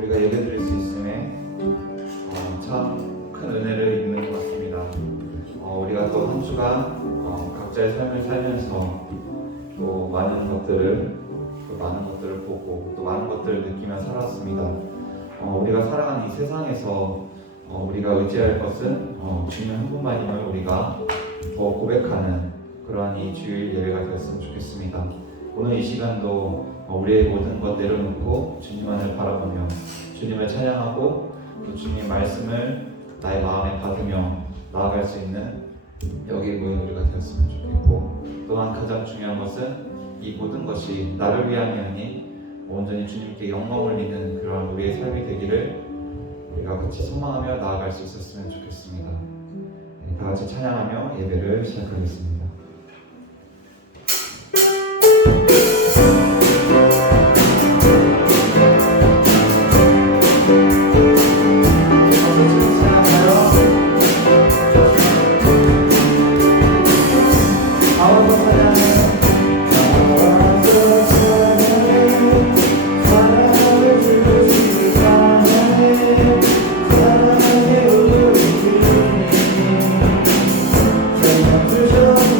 우리가 예배드릴 수 있음에 참 큰 은혜를 입는 것 같습니다. 우리가 또 한 주간 각자의 삶을 살면서 또 많은 것들을 보고 또 많은 것들을 느끼며 살았습니다. 우리가 살아가는 이 세상에서 우리가 의지할 것은 주님 한 분만임을 우리가 더 고백하는 그러한 이 주일 예배가 되었으면 좋겠습니다. 오늘 이 시간도 우리의 모든 것 내려놓고 주님만을 바라보며 주님을 찬양하고 또 주님의 말씀을 나의 마음에 받으며 나아갈 수 있는 여기 모인 우리가 되었으면 좋겠고, 또한 가장 중요한 것은 이 모든 것이 나를 위함이 아닌 온전히 주님께 영광 올리는 그러한 우리의 삶이 되기를 우리가 같이 소망하며 나아갈 수 있었으면 좋겠습니다. 다 같이 찬양하며 예배를 시작하겠습니다. 사랑하게 우리 주님, 주셔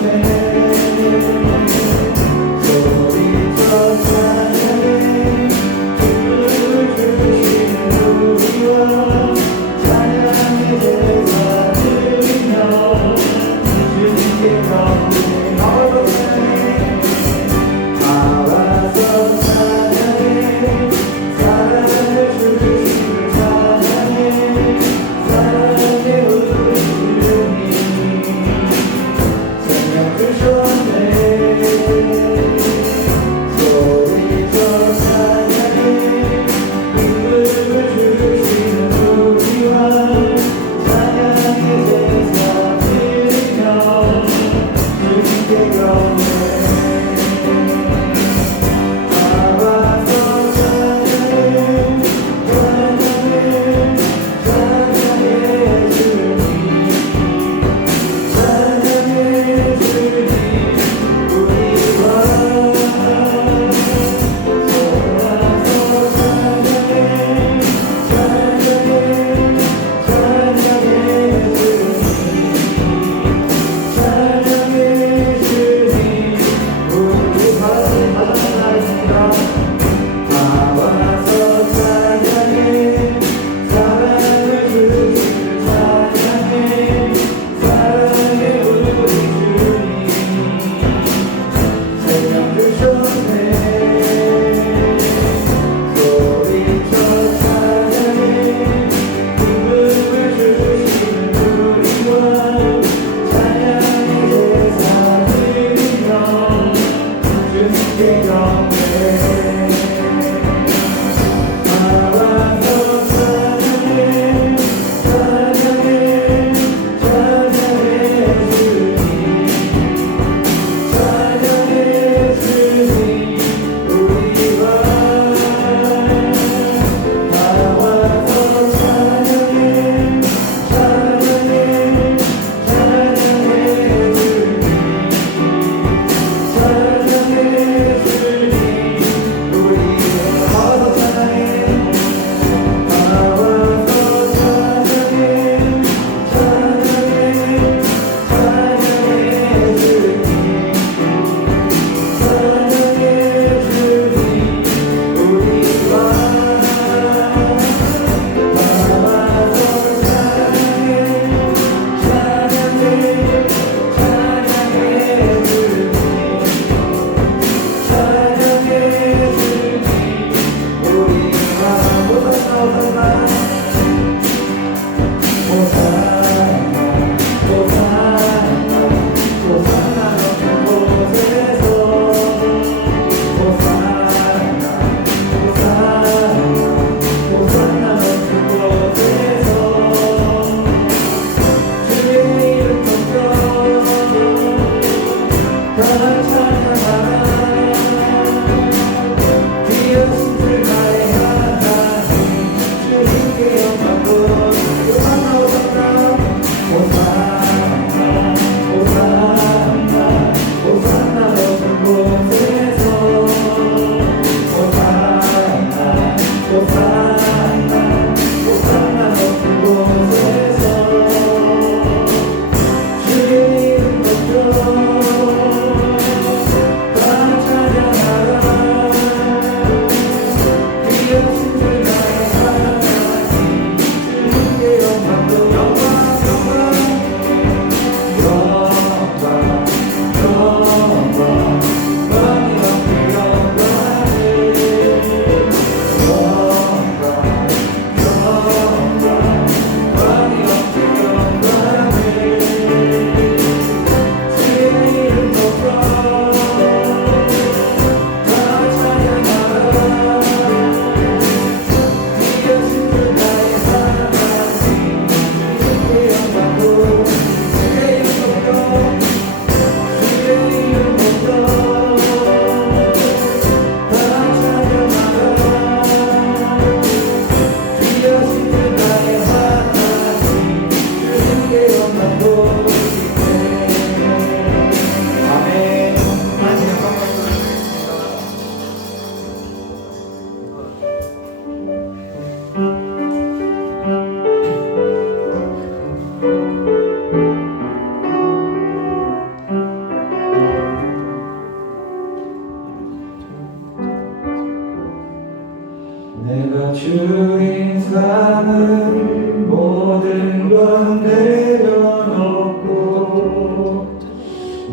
내가 주인 삼은 모든 건 내려놓고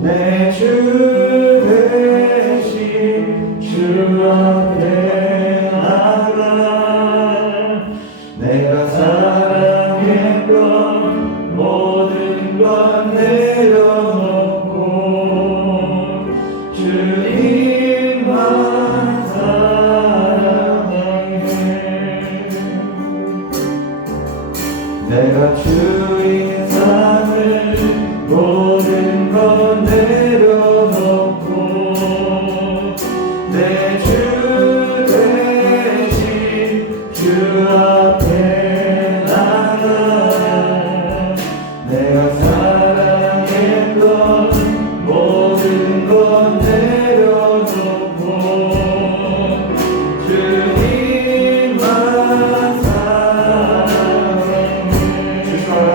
내 주 대신 주 앞에 나가 내가 사랑했던 모든 건 내려놓고 주님만 사랑해 내가 주인 삼을 모든 건 내려놓고 내 주 대신 주 앞에 나가 내가 사랑했던 모든 건 내려놓고 주님만 사랑해 주님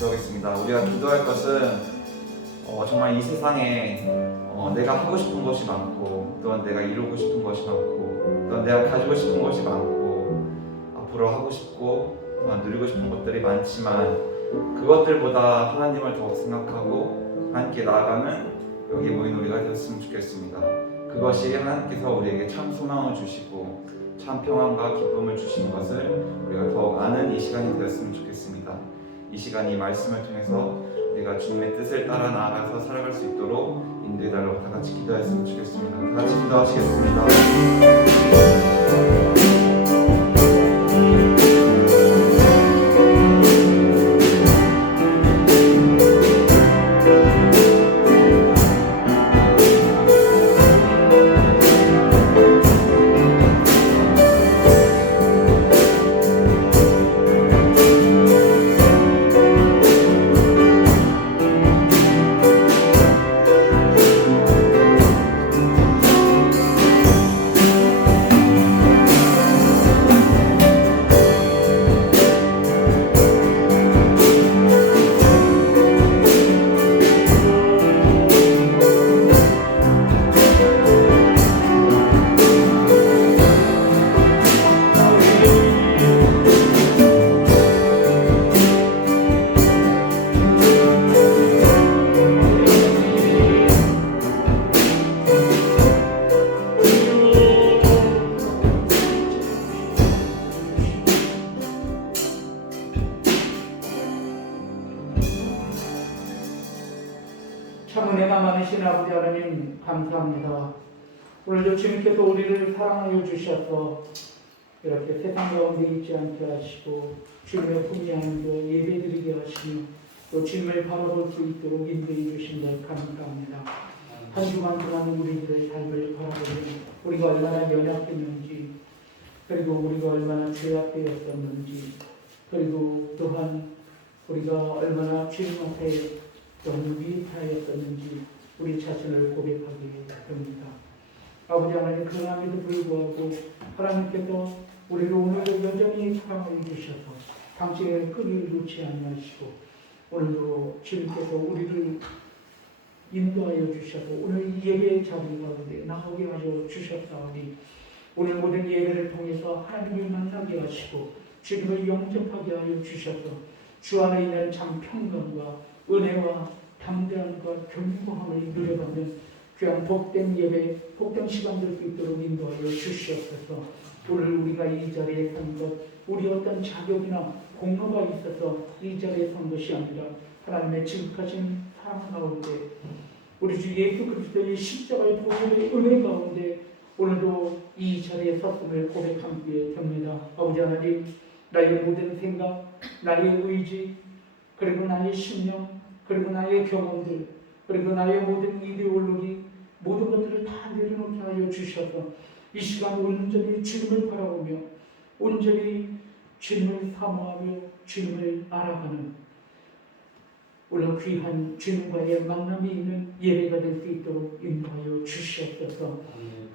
기도하겠습니다. 우리가 기도할 것은 정말 이 세상에 내가 하고 싶은 것이 많고, 또한 내가 이루고 싶은 것이 많고, 또한 내가 가지고 싶은 것이 많고, 앞으로 하고 싶고 또한 누리고 싶은 것들이 많지만, 그것들보다 하나님을 더 생각하고 하나님께 나아가는 여기 모인 우리가 되었으면 좋겠습니다. 그것이 하나님께서 우리에게 참 소망을 주시고 참 평안과 기쁨을 주시는 것을 우리가 더욱 아는 이 시간이 되었으면 좋겠습니다. 이 시간이 말씀을 통해서 우리가 주님의 뜻을 따라 나아가서 살아갈 수 있도록 인도해달라고 다 같이 기도했으면 좋겠습니다. 다 같이 기도하시겠습니다. 참 은혜가 많으신 아버지 하나님 감사합니다. 오늘도 주님께서 우리를 사랑하여 주셔서 이렇게 세상 가운데 있지 않게 하시고 주님의 품위하는 것 예배드리게 하시며 또 주님을 바라볼 수 있도록 인도해 주신 것 감사합니다. 한 주간 동안 우리들의 삶을 바라보면 우리가 얼마나 연약했는지, 그리고 우리가 얼마나 죄악되었었는지, 그리고 또한 우리가 얼마나 주님 앞에 너무 위태하였었는지 우리 자신을 고백하게 됩니다. 아버지 하나님, 그럼에도 불구하고 하나님께서 우리를 오늘도 여전히 사랑하여 주셔서 당신의 끈을 놓지 아니하시고 오늘도 주님께서 우리를 인도하여 주셔서 오늘 이 예배의 자리 가운데 나오게 하여 주셨사오니 오늘 모든 예배를 통해서 하나님을 만나게 하시고 주님을 영접하게 하여 주셔서 주 안에 있는 참 평강과 은혜와 담대함과 견고함을 누려받는 귀한 복된 예배, 복된 시간 될 수 있도록 인도하여 주시옵소서. 오늘 우리가 이 자리에 선 것, 우리 어떤 자격이나 공로가 있어서 이 자리에 선 것이 아니라 하나님의 지극하신 사랑 가운데 우리 주 예수 그리스도의 십자가의 보혈의 은혜 가운데 오늘도 이 자리에 섰음을 고백함께 됩니다. 아버지 하나님, 나의 모든 생각, 나의 의지, 그리고 나의 신념, 그리고 나의 경험들, 그리고 나의 모든 이데올로기, 모든 것들을 다 내려놓게 하여 주셔서 이 시간 온전히 주님을 바라보며 온전히 주님을 사모하며 주님을 알아가는 오늘 귀한 주님과의 만남이 있는 예배가 될 수 있도록 인도하여 주시옵소서.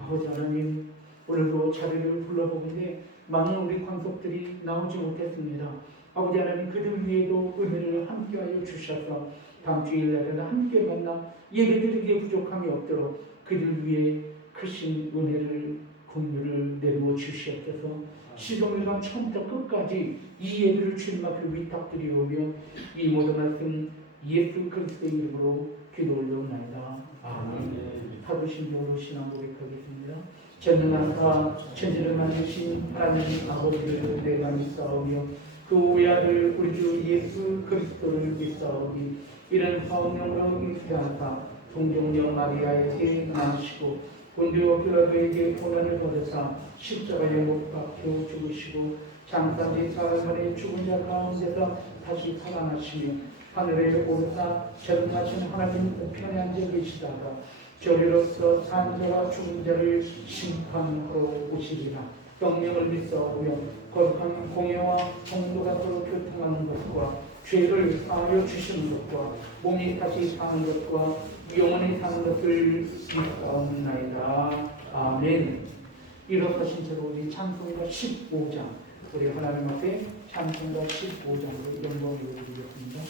아버지 하나님, 오늘도 자리를 불러보는데 많은 우리 관속들이 나오지 못했습니다. 아버지 하나님, 그들 위에도 은혜를 함께하여 주셔서 다음 주일날에는 함께 만나 예배드리기에 부족함이 없도록 그들 위에 크신 은혜를 긍휼을 내려 주시옵소서. 시종일관 처음부터 끝까지 이 예배를 주님 앞에 위탁드리오며 이 모든 말씀 예수 그리스도의 이름으로 기도 올려옵나이다. 아멘. 사도신경으로 신앙 고백하겠습니다. 전능하사 천지를 만드신 하나님 아버지를 내가 믿사오며 그 외아들 우리 주 예수 그리스도를 믿사오니 이런 성령으로 잉태하사 동정녀 마리아에게 나시고 본디오 빌라도에게 고난을 받으사 십자가에 못 박혀 죽으시고 장사지 사흘 만에 죽은 자 가운데서 다시 살아나시며 하늘에 오르사 전능하신 하나님 우편에 앉아 계시다가 저리로서 산 자와 죽은 자를 심판하러 오시리라. 명령을 믿사오며 거룩한 공예와 정도가 서로 교통하는 것과 죄를 사하여 주시는 것과 몸이 다시 사는 것과 영원히 사는 것을 믿사옵나이다. 아멘. 일어서신 채로 우리 찬송가 15장, 우리 하나님 앞에 찬송가 15장으로 영광을 드리겠습니다.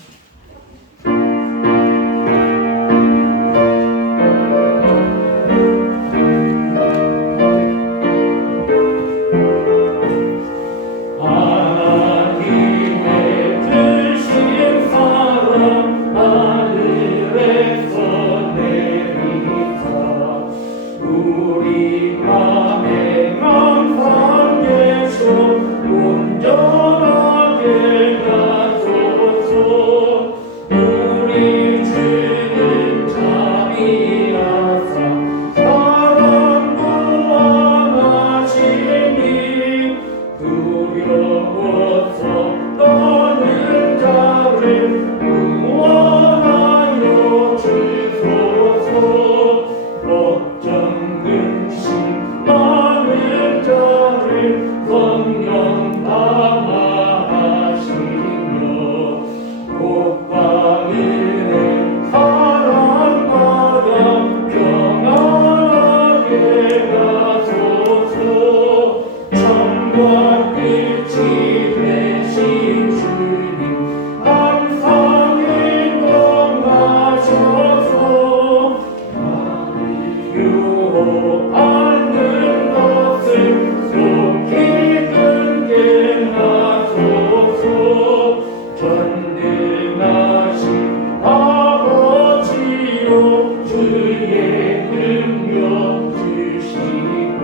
맘에 감상해서 온전하게 가소서. 우리 주는 자비하사 사랑 구원하시니 두려워서 떠는 자를 구원하여 주소서. 걱정 근심 많은 자를 성령 담아하시며 복과 은혜 사랑받아 평안하게 가소서. 천과 빛이 되신 주님 항상 인도하셔서 유혹하는 것을 속히 끊게하소서. 전능하신 아버지여 주의 능력 주시고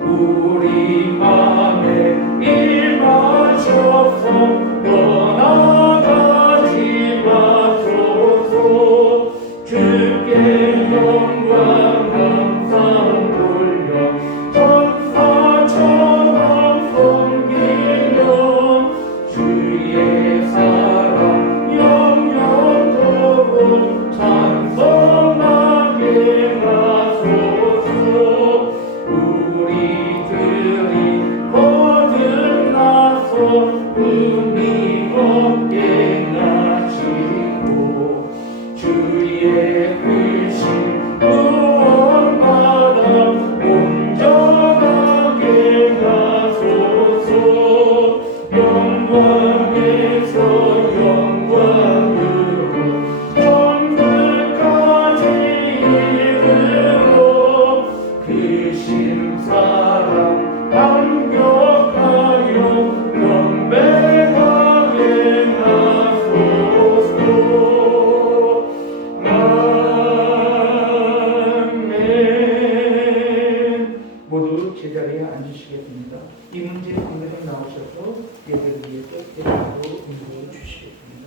우리 맘에 임하셔서 떠나가지 마소서. 주께 영광 항상 돌려 천사처럼 섬기며 주의 사랑 영영토록 찬송하게 하소서. 우리들이 거듭나서 의미 없게 나시고 주의 크신 구원받아 온전하게 하소서. 영광에서 영광으로 천국까지 이르러 크신 사랑 감격하여 경배하게 하소서. 아멘. 모두 제자리에 앉으시겠습니다. 이문진 선생님 나오셔서 예배를 위해서 기도하고 인도해 주시겠습니다.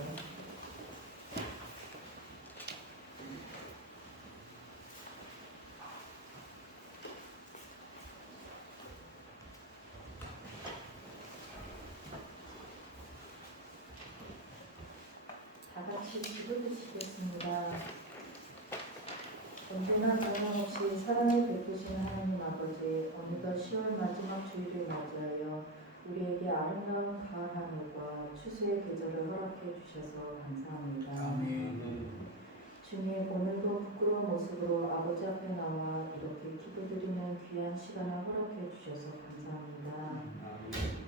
다 같이 기도드리겠습니다. 언제나 변함없이 사랑을 베푸시는 하나님 아버지, 어느덧 10월 마지막 주일을 맞이하여 우리에게 아름다운 가을 하늘과 추수의 계절을 허락해 주셔서 감사합니다. 아멘. 주님, 오늘도 부끄러운 모습으로 아버지 앞에 나와 이렇게 기도드리는 귀한 시간을 허락해 주셔서 감사합니다.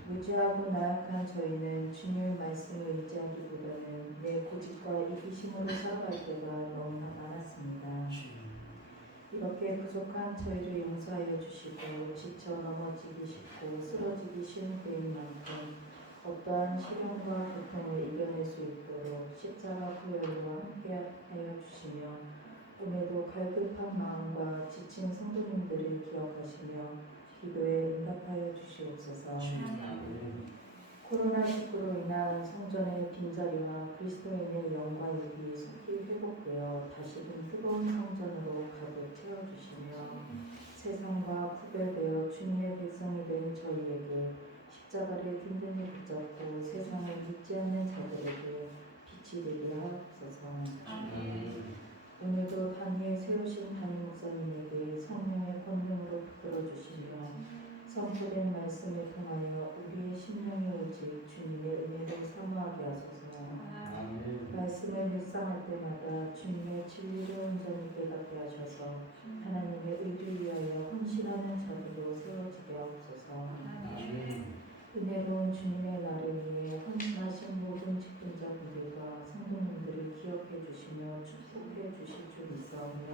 무지하고 나약한 저희는 주님의 말씀을 의지하기보다는 내 고집과 이기심으로 살아갈 때가 너무나 많았습니다. 이렇게 부족한 저희를 용서하여 주시고 지쳐 넘어지기 쉽고 쓰러지기 쉬운 그인 만큼 어떠한 시련과 고통을 이겨낼 수 있도록 십자가 보혈로 함께하여 주시며 오늘도 갈급한 마음과 지친 성도님들을 기억하시며 기도에 응답하여 주시옵소서. 코로나19로 인한 성전의 빈자리와 그리스도인의 영광이 속히 회복되어 다시금 뜨거운 성전으로 가득 채워주시며 세상과 구별되어 주님의 백성이 된 저희에게 십자가를 든든히 붙잡고 세상을 믿지 않는 자들에게 빛이 되게 하옵소서. 오늘도 단위에 세우신 담임 목사님에게 성령의 권능으로 붙들어 주시며 선포된 말씀을 통하여 우리의 심령이 오직 주님의 은혜를 사모하게 하소서. 말씀을 묵상할 때마다 주님의 진리를 온전히 깨닫게 하셔서 하나님의 의를 위하여 헌신하는 자들로 세워지게 하옵소서. 은혜로운 주님의 날을 위해 헌신하신 모든 직분자분들과 성도님들을 기억해 주시며 축복해 주실 줄 믿사오며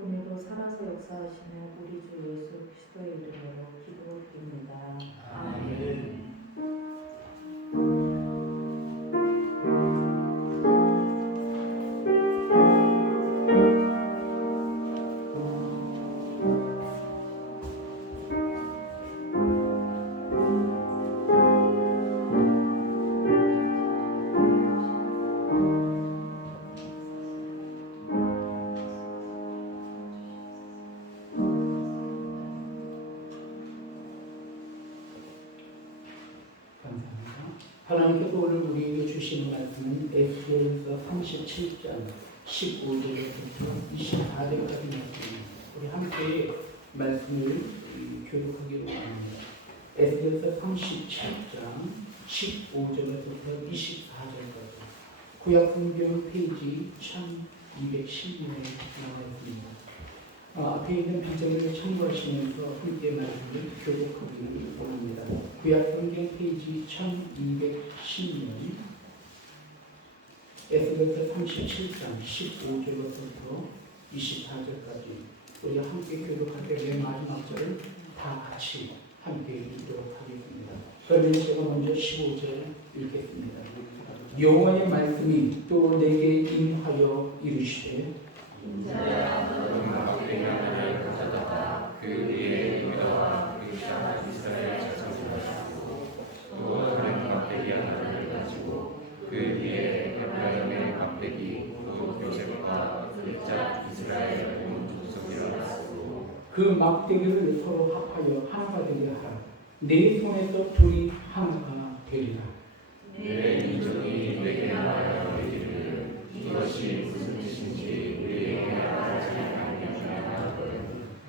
오늘도 살아서 역사하시는 우리 주 예수 그리스도의 이름으로 기도드립니다. 아멘. 에스겔서 37장 15절부터 24절까지 말씀입니다. 우리 함께 말씀을 교독하기로 합니다. 에스겔서 37장 15절부터 24절까지 구약성경 페이지 1210면에 나와 있습니다. 앞에 있는 비전을 참고하시면서 함께 말씀을 교독하기를 원합니다. 구약성경 페이지 1210면 에스겔서 37장 15절부터 24절까지 우리가 함께 교독할 때 맨 마지막 절을 다 같이 함께 읽도록 하겠습니다. 그러면 제가 먼저 15절 읽겠습니다. 여호와의 말씀이 또 내게 임하여 이르시되 인자야 너는 막대기 하나를 가져다가 그 위에 유다와 그리스야 이스라엘 자손을 가지고 또 다른 막대기 하나를 가지고 그 위에 에브라임의 막대기 또 요셉과 글자 이스라엘 온 족속이라 하시고 그 막대기를 서로 합하여 하나가 되게 하라. 내 손에서 둘이 하나가 되리라. 내 민족이 내게 말하여 이르기를 이것이 무슨 뜻인지 우리에게 알지 아니하냐.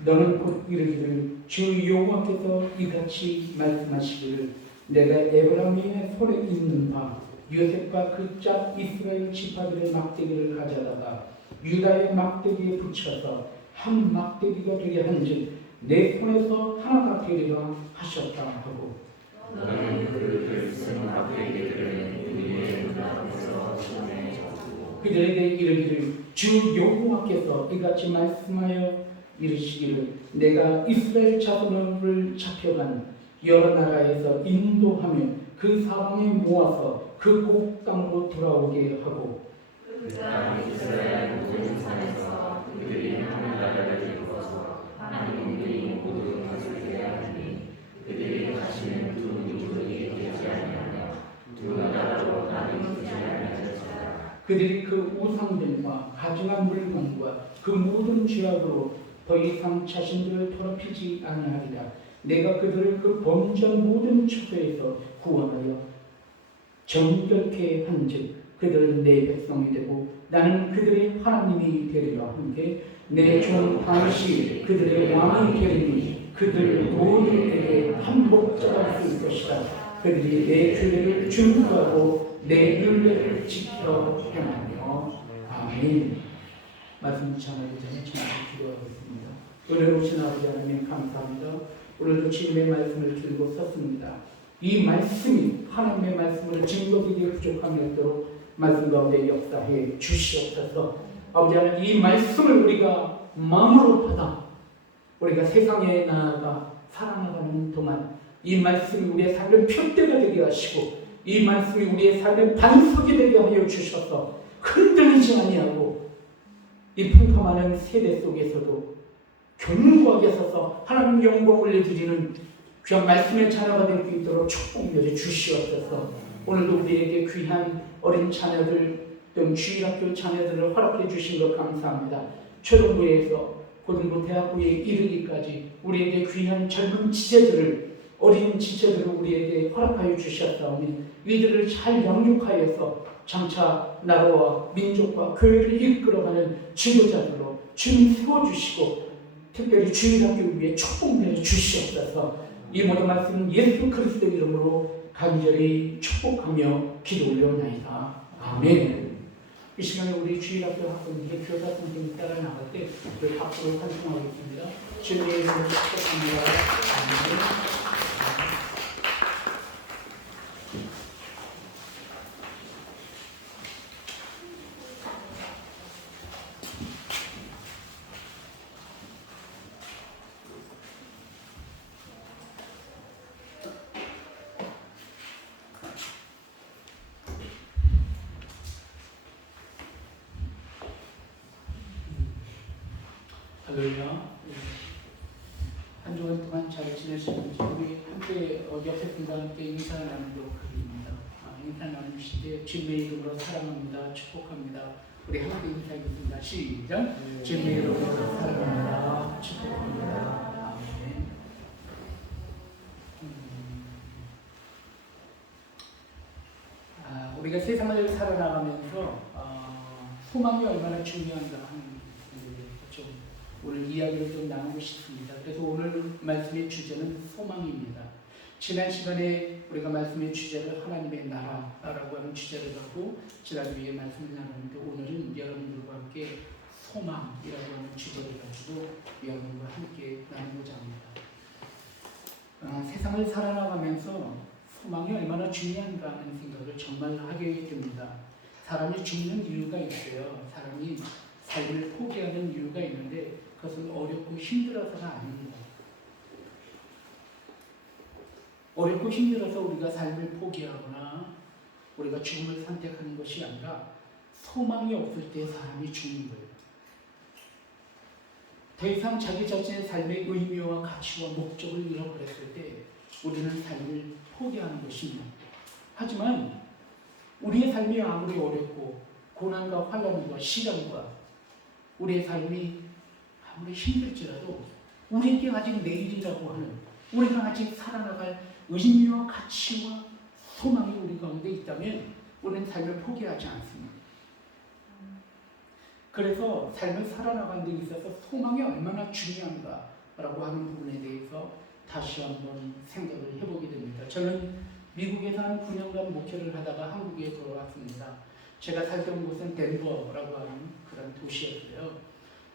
너는 곧 이르기를 주 여호와께서 이같이 말씀하시기를 내가 에브라임의 손에 있는 바 요셉과 그 짝 이스라엘 지파들의 막대기를 가져다가 유다의 막대기에 붙여서 한 막대기가 되게 한즉 내 손에서 하나가 되리라 하셨다 하고 너는 그를 쓴 막대기들을 우리의 눈 앞에서 손에 잡고 그들에게 이르기를 주 여호와께서 이같이 말씀하여 이르시기를 내가 이스라엘 자손을 잡혀간 여러 나라에서 인도하며 그 사방에 모아서 그 곡 땅으로 돌아오게 하고 그 땅 이스라엘 모든 산에서 그들이 하늘나라를 이루어서 하나님이 모두 다스리게 하니 그들이 다시는 두 민족이 되지 아니하며 두 나라로 나누지 아니하리라. 그들이 그 우상들과 가증한 물건과 그 모든 죄악으로 더 이상 자신들을 더럽히지 아니하리라. 내가 그들을 그 범죄한 모든 처소에서 구원하여 정결케 한즉 그들은 내 백성이 되고 나는 그들의 하나님이 되리라. 함께 내 종 다윗이 그들의 왕이 되리니 그들 모두에게 한복자가 있을 것이다. 그들이 내 규례를 준수하고 내 율례를 지켜 행하며 아멘. 말씀 전하기 전에 잠시 기도하겠습니다. 은혜로우신 아버지 하나님 감사합니다. 오늘도 주님의 말씀을 들고 섰습니다. 이 말씀이 하나님의 말씀을 증거되기에 부족함이 없도록 말씀 가운데 역사해 주시옵소서. 아버지 하나님 이 말씀을 우리가 마음으로 받아 우리가 세상에 나아가 살아나가는 동안 이 말씀이 우리의 삶의 표대가 되게 하시고 이 말씀이 우리의 삶의 반석이 되게 하여 주셔서 흔들리지 아니하고 이 풍파많은 세대 속에서도 견고하게 서서 하나님 영광을 올려드리는 귀한 말씀의 자녀가 될 수 있도록 축복 내려 주시옵소서. 오늘도 우리에게 귀한 어린 자녀들 또 주일학교 자녀들을 허락해 주신 것 감사합니다. 초등부에서 고등부 대학부에 이르기까지 우리에게 귀한 젊은 지체들을 어린 지체들을 우리에게 허락하여 주셨사오니 이들을 잘 양육하여서 장차 나라와 민족과 교회를 이끌어가는 지도자들로 주님 세워주시고 특별히 주일학교 위에 축복 내려 주시옵소서. 이 모든 말씀은 예수 그리스도 이름으로 간절히 축복하며 기도 올려옵나이다. 아멘. 이 시간에 우리 주일학교 학생들의 교사 선생님이 따라 나갈 때 우리 박수로 환송하겠습니다. 주님의 이름으로 축복합니다. 아멘. 할렐루야. 한 주간 동안 잘 지내셨는지 우리 함께 옆에 분과 함께 인사 나누도록 하겠습니다. 인사 나누실 때 주님의 이름으로 사랑합니다. 축복합니다. 우리 함께 인사하겠습니다. 시작. 주님의 이름으로 사랑합니다. 축복합니다. 아멘. 우리가 세상을 살아나가면서 소망이 얼마나 중요한가 하는 부분을 좀 오늘 이야기를 좀 나누고 싶습니다. 그래서 오늘 말씀의 주제는 소망입니다. 지난 시간에 우리가 말씀의 주제를 하나님의 나라라고 하는 주제를 갖고 지난주에 말씀을 나눴는데 오늘은 여러분들과 함께 소망이라고 하는 주제를 가지고 여러분과 함께 나누고자 합니다. 세상을 살아나가면서 소망이 얼마나 중요한가 하는 생각을 정말 하게 됩니다. 사람이 죽는 이유가 있어요. 사람이 삶을 포기하는 이유가 있는데 그것은 어렵고 힘들어서가 아닙니다. 어렵고 힘들어서 우리가 삶을 포기하거나 우리가 죽음을 선택하는 것이 아니라 소망이 없을 때 사람이 죽는 거예요. 더 이상 자기 자신의 삶의 의미와 가치와 목적을 잃어버렸을 때 우리는 삶을 포기하는 것입니다. 하지만 우리의 삶이 아무리 어렵고 고난과 환난과 시련과 우리의 삶이 아무리 힘들지라도 우리에게 아직 내일이라고 하는 우리가 아직 살아나갈 의미와 가치와 소망이 우리 가운데 있다면 우리는 삶을 포기하지 않습니다. 그래서 삶을 살아나가는 데 있어서 소망이 얼마나 중요한가라고 하는 부분에 대해서 다시 한번 생각을 해보게 됩니다. 저는 미국에서 한 9년간 목회를 하다가 한국에 돌아왔습니다. 제가 살던 곳은 덴버라고 하는 그런 도시였어요.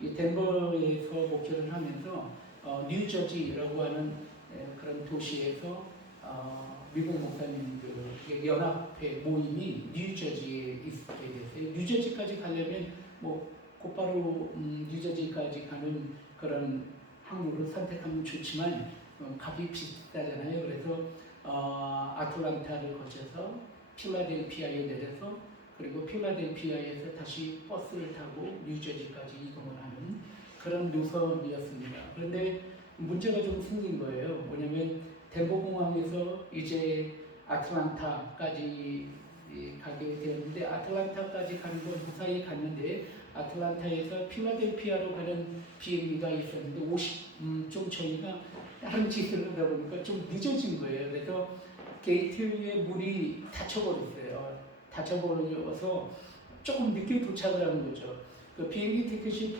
이 덴버에서 목회를 하면서 뉴저지라고 하는 그런 도시에서 미국 목사님들 연합회 모임이 뉴저지에 있게 됐어요. 뉴저지까지 가려면 곧바로 뉴저지까지 가는 그런 항로를 선택하면 좋지만 값이 비싸잖아요. 그래서 아틀란타를 거쳐서 필라델피아에 내려서 그리고 필라델피아에서 다시 버스를 타고 뉴저지까지 이동을 하는 그런 노선이었습니다. 그런데 문제가 좀 생긴 거예요. 뭐냐면 덴버공항에서 이제 아틀란타까지 가게 되었는데 아틀란타까지 가는 건 무사히 갔는데 아틀란타에서 필라델피아로 가는 비행기가 있었는데 좀 저희가 다른 짓을 하다 보니까 좀 늦어진 거예요. 그래서 게이트의 문이 닫혀버렸어요. 닫혀버려서 조금 늦게 도착을 하는 거죠. 그 비행기 티켓이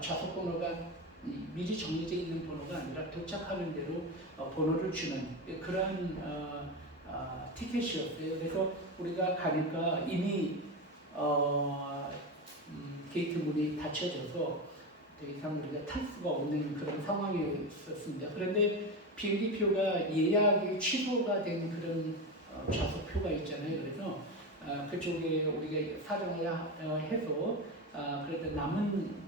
좌석 번호가 미리 정해져 있는 번호가 아니라 도착하는 대로 번호를 주는 그러한 티켓이었어요. 그래서 우리가 가니까 이미 게이트 문이 닫혀져서 더 이상 우리가 탈 수가 없는 그런 상황이었습니다. 그런데 비행기표가 예약이 취소가 된 그런 좌석표가 있잖아요. 그래서 그쪽에 우리가 사정을 해서 그래도 남은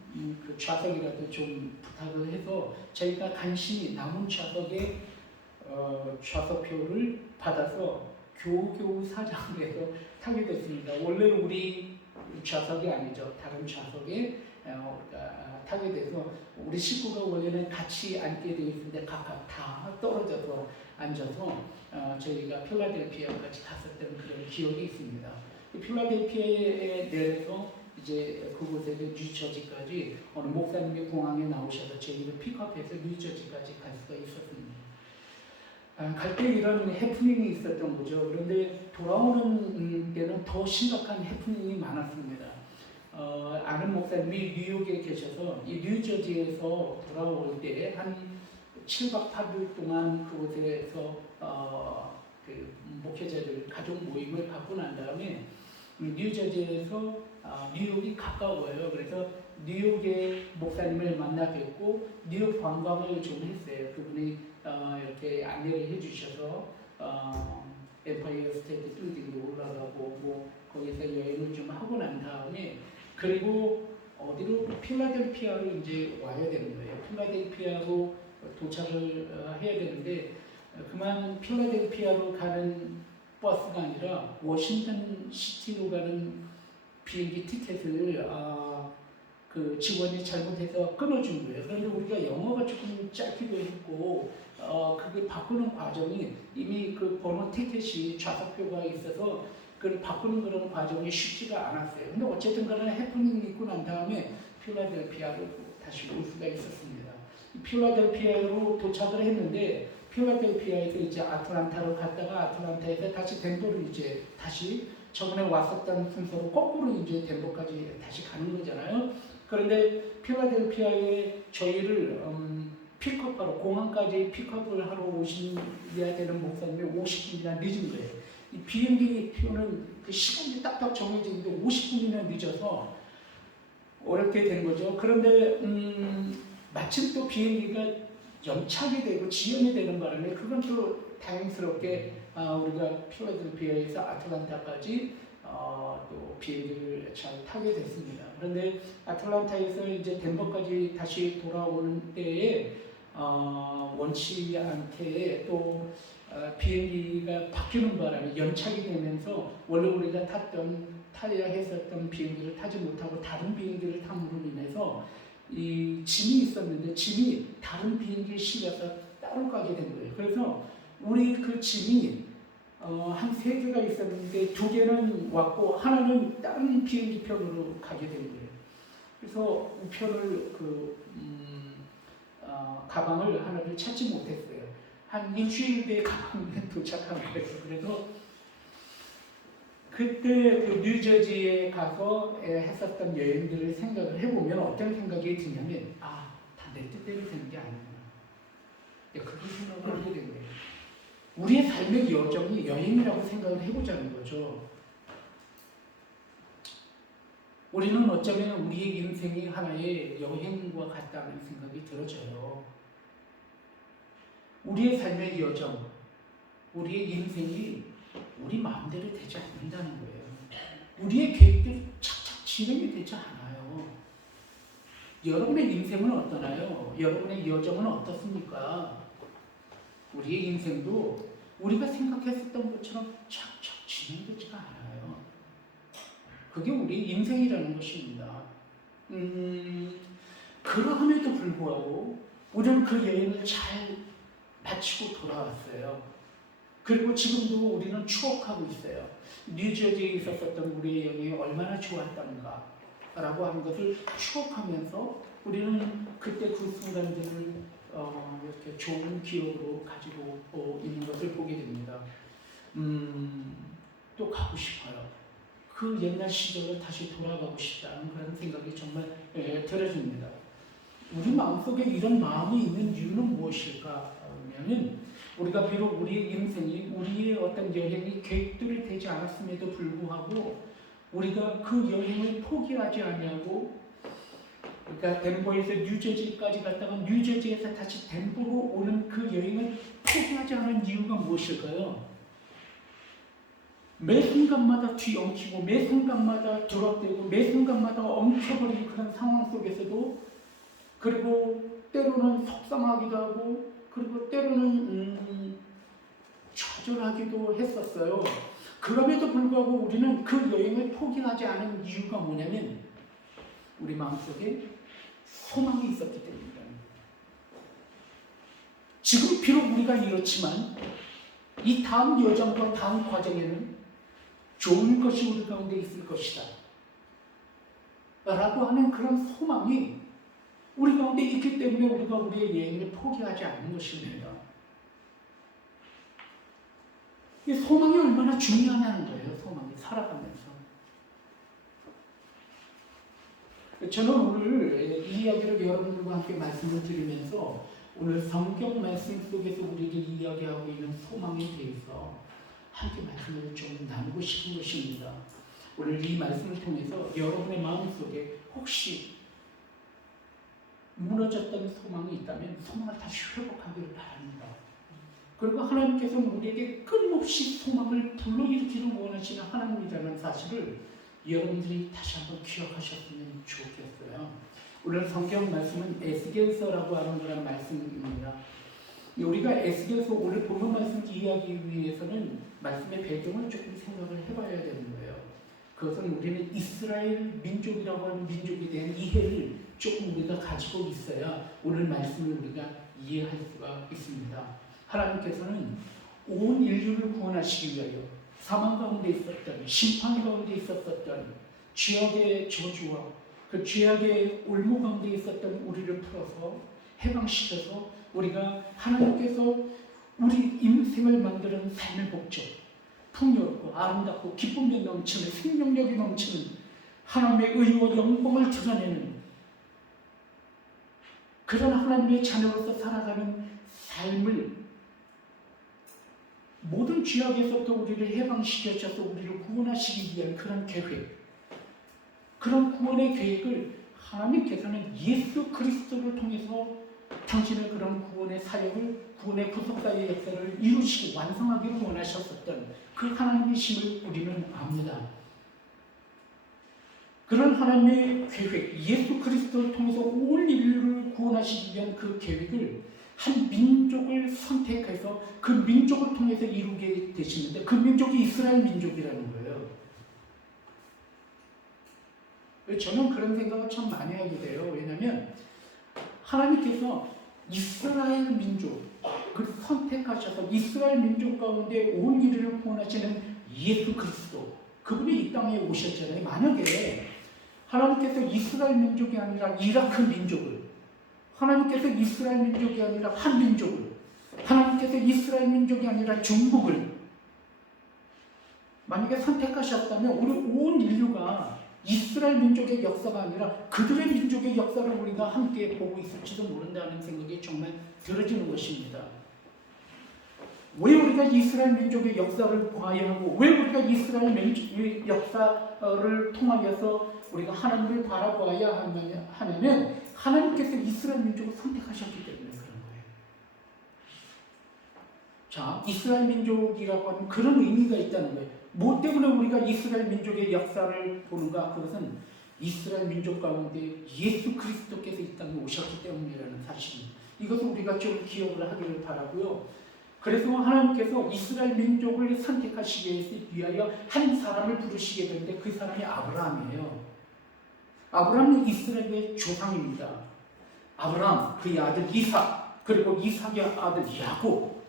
그 좌석이라도 좀 부탁을 해서 저희가 간신히 남은 좌석에 좌석표를 받아서 겨우겨우 사정을 해서 타게 됐습니다. 원래 우리 좌석이 아니죠. 다른 좌석에 타게 돼서 우리 식구가 원래는 같이 앉게 되어 있는데 각각 다 떨어져서 앉아서 저희가 필라델피아까지 갔었던 그런 기억이 있습니다. 필라델피아에 내려서 이제 그곳에서 뉴저지까지 어느 목사님이 공항에 나오셔서 저희를 픽업해서 뉴저지까지 갈 수가 있었습니다. 갈 때 이런 해프닝이 있었던 거죠. 그런데 돌아오는 때는 더 심각한 해프닝이 많았습니다. 아는 목사님이 뉴욕에 계셔서 이 뉴저지에서 돌아올 때 한 7박 8일 동안 그곳에서 그 목회자들 가족 모임을 갖고 난 다음에 뉴저지에서 뉴욕이 가까워요. 그래서 뉴욕의 목사님을 만나 뵙고 뉴욕 관광을 좀 했어요. 그분이 이렇게 안내를 해주셔서 엠파이어 스테이트 빌딩도 올라가고 거기서 여행을 좀 하고 난 다음에 그리고 어디로 필라델피아로 이제 와야 되는 거예요. 필라델피아로 도착을 해야 되는데 그만 필라델피아로 가는 버스가 아니라 워싱턴 시티로 가는 비행기 티켓을 그 직원이 잘못해서 끊어준 거예요. 그런데 우리가 영어가 조금 짧기도 했고 그걸 바꾸는 과정이 이미 그 번호 티켓이 좌석표가 있어서 그걸 바꾸는 그런 과정이 쉽지가 않았어요. 근데 어쨌든 간에 해프닝이 있고 난 다음에 필라델피아로 다시 올 수가 있었습니다. 필라델피아로 도착을 했는데 필라델피아에서 이제 아틀란타로 갔다가 아틀란타에서 다시 덴버로 이제 다시 저번에 왔었던 순서로 거꾸로 이제 덴버까지 다시 가는 거잖아요. 그런데 필라델피아에 저희를 픽업하러 공항까지 픽업을 하러 오셔야 되는 목사님이 50분이나 늦은 거예요. 이 비행기 표는 그 시간이 딱딱 정해져 있는데 50분이나 늦어서 어렵게 된 거죠. 그런데 마침 또 비행기가 연착이 되고 지연이 되는 바람에 그건 또 다행스럽게 우리가 필라델피아에서 아틀란타까지 또 비행기를 잘 타게 됐습니다. 그런데 아틀란타에서 이제 덴버까지 다시 돌아오는 때에 원치 않게 또 비행기가 바뀌는 바람에 연착이 되면서 원래 우리가 타야 했었던 비행기를 타지 못하고 다른 비행기를 탐으로 인해서 이 짐이 있었는데 짐이 다른 비행기에 실려서 따로 가게 된 거예요. 그래서 우리 그 짐이 한 3개가 있었는데 2개는 왔고 하나는 다른 비행기 편으로 가게 된 거예요. 그래서 우편을 가방을 하나를 찾지 못했어요. 한 일주일 뒤에 가방이 도착한 거예요. 그래서 그때 그 뉴저지에 가서 했었던 여행들을 생각을 해보면 어떤 생각이 드냐면 다 내 뜻대로 되는 게 아니구나. 그렇게 생각을 하게 된 거예요. 우리의 삶의 여정이 여행이라고 생각을 해보자는 거죠. 우리는 어쩌면 우리의 인생이 하나의 여행과 같다는 생각이 들어져요. 우리의 삶의 여정, 우리의 인생이 우리 마음대로 되지 않는다는 거예요. 우리의 계획대로 착착 진행이 되지 않아요. 여러분의 인생은 어떠나요? 여러분의 여정은 어떻습니까? 우리의 인생도 우리가 생각했었던 것처럼 착착 진행되지가 않아요. 그게 우리 인생이라는 것입니다. 그러함에도 불구하고 우리는 그 여행을 잘 마치고 돌아왔어요. 그리고 지금도 우리는 추억하고 있어요. 뉴저지에 있었던 우리의 여행이 얼마나 좋았던가 라고 하는 것을 추억하면서 우리는 그때 그 순간들을 이렇게 좋은 기억으로 가지고 있는 것을 보게 됩니다. 또 가고 싶어요. 그 옛날 시절로 다시 돌아가고 싶다는 그런 생각이 정말 들어집니다. 우리 마음속에 이런 마음이 있는 이유는 무엇일까 하면 우리가 비록 우리의 인생이 우리의 어떤 여행이 계획대로 되지 않았음에도 불구하고 우리가 그 여행을 포기하지 아니하고 그러니까 덴버에서 뉴저지까지 갔다가 뉴저지에서 다시 덴버로 오는 그 여행을 포기하지 않은 이유가 무엇일까요? 매 순간마다 뒤엉키고 매 순간마다 드럽대고 매 순간마다 엉켜버린 그런 상황 속에서도 그리고 때로는 속상하기도 하고 그리고 때로는 좌절하기도 했었어요. 그럼에도 불구하고 우리는 그 여행을 포기하지 않은 이유가 뭐냐면 우리 마음속에 소망이 있었기 때문입니다. 지금 비록 우리가 이렇지만 이 다음 여정과 다음 과정에는 좋은 것이 우리 가운데 있을 것이다 라고 하는 그런 소망이 우리 가운데 있기 때문에 우리가 우리의 여행을 포기하지 않는 것입니다. 이 소망이 얼마나 중요하냐는 거예요. 소망이 살아가면서. 저는 오늘 이 이야기를 여러분들과 함께 말씀을 드리면서 오늘 성경 말씀 속에서 우리에게 이야기하고 있는 소망에 대해서 함께 말씀을 좀 나누고 싶은 것입니다. 오늘 이 말씀을 통해서 여러분의 마음속에 혹시 무너졌던 소망이 있다면 소망을 다시 회복하기를 바랍니다. 그리고 하나님께서는 우리에게 끊임없이 소망을 불러일으키는 원하시는 하나님이라는 사실을 여러분들이 다시 한번 기억하셨으면 좋겠어요. 오늘 성경 말씀은 에스겔서라고 하는 그런 말씀입니다. 우리가 에스겔서 오늘 본문 말씀을 이해하기 위해서는 말씀의 배경을 조금 생각을 해봐야 되는 거예요. 그것은 우리는 이스라엘 민족이라고 하는 민족에 대한 이해를 조금 우리가 가지고 있어야 오늘 말씀을 우리가 이해할 수가 있습니다. 하나님께서는 온 인류를 구원하시기 위하여 사망 가운데 있었던 심판 가운데 있었던 죄악의 저주와 그 죄악의 올무 가운데 있었던 우리를 풀어서 해방시켜서 우리가 하나님께서 우리 인생을 만드는 삶의 목적 풍요롭고 아름답고 기쁨이 넘치는 생명력이 넘치는 하나님의 의와 영광을 드러내는 그런 하나님의 자녀로서 살아가는 삶을 모든 죄악에서부터 우리를 해방시켜줘서 우리를 구원하시기 위한 그런 계획, 그런 구원의 계획을 하나님께서는 예수 그리스도를 통해서 당신의 그런 구원의 사역을, 구원의 구속사의 역사를 이루시고 완성하기를 원하셨었던 그 하나님이심을 우리는 압니다. 그런 하나님의 계획, 예수 그리스도를 통해서 온 인류를 구원하시기 위한 그 계획을 한 민족을 선택해서 그 민족을 통해서 이루게 되시는데 그 민족이 이스라엘 민족이라는 거예요. 저는 그런 생각을 참 많이 하게 돼요. 왜냐하면 하나님께서 이스라엘 민족을 선택하셔서 이스라엘 민족 가운데 온 인류를 구원하시는 예수 그리스도, 그분이 이 땅에 오셨잖아요. 만약에 하나님께서 이스라엘 민족이 아니라 이라크 민족을, 하나님께서 이스라엘 민족이 아니라 한민족을, 하나님께서 이스라엘 민족이 아니라 중국을 만약에 선택하셨다면 우리 온 인류가 이스라엘 민족의 역사가 아니라 그들의 민족의 역사를 우리가 함께 보고 있을지도 모른다는 생각이 정말 들어지는 것입니다. 왜 우리가 이스라엘 민족의 역사를 봐야 하고 왜 우리가 이스라엘 민족의 역사를 통하여서 우리가 하나님을 바라봐야 하냐면 하나님께서 이스라엘 민족을 선택하셨기 때문에 그런 거예요. 자, 이스라엘 민족이라고 하는 그런 의미가 있다는 거예요. 뭐 때문에 우리가 이스라엘 민족의 역사를 보는가? 그것은 이스라엘 민족 가운데 예수 그리스도께서 이 땅에 오셨기 때문이라는 사실입니다. 이것을 우리가 좀 기억을 하기를 바라고요. 그래서 하나님께서 이스라엘 민족을 선택하시기 위하여 한 사람을 부르시게 되는데 그 사람이 아브라함이에요. 아브라함은 이스라엘의 조상입니다. 아브라함, 그의 아들 이삭, 그리고 이삭의 아들 야곱.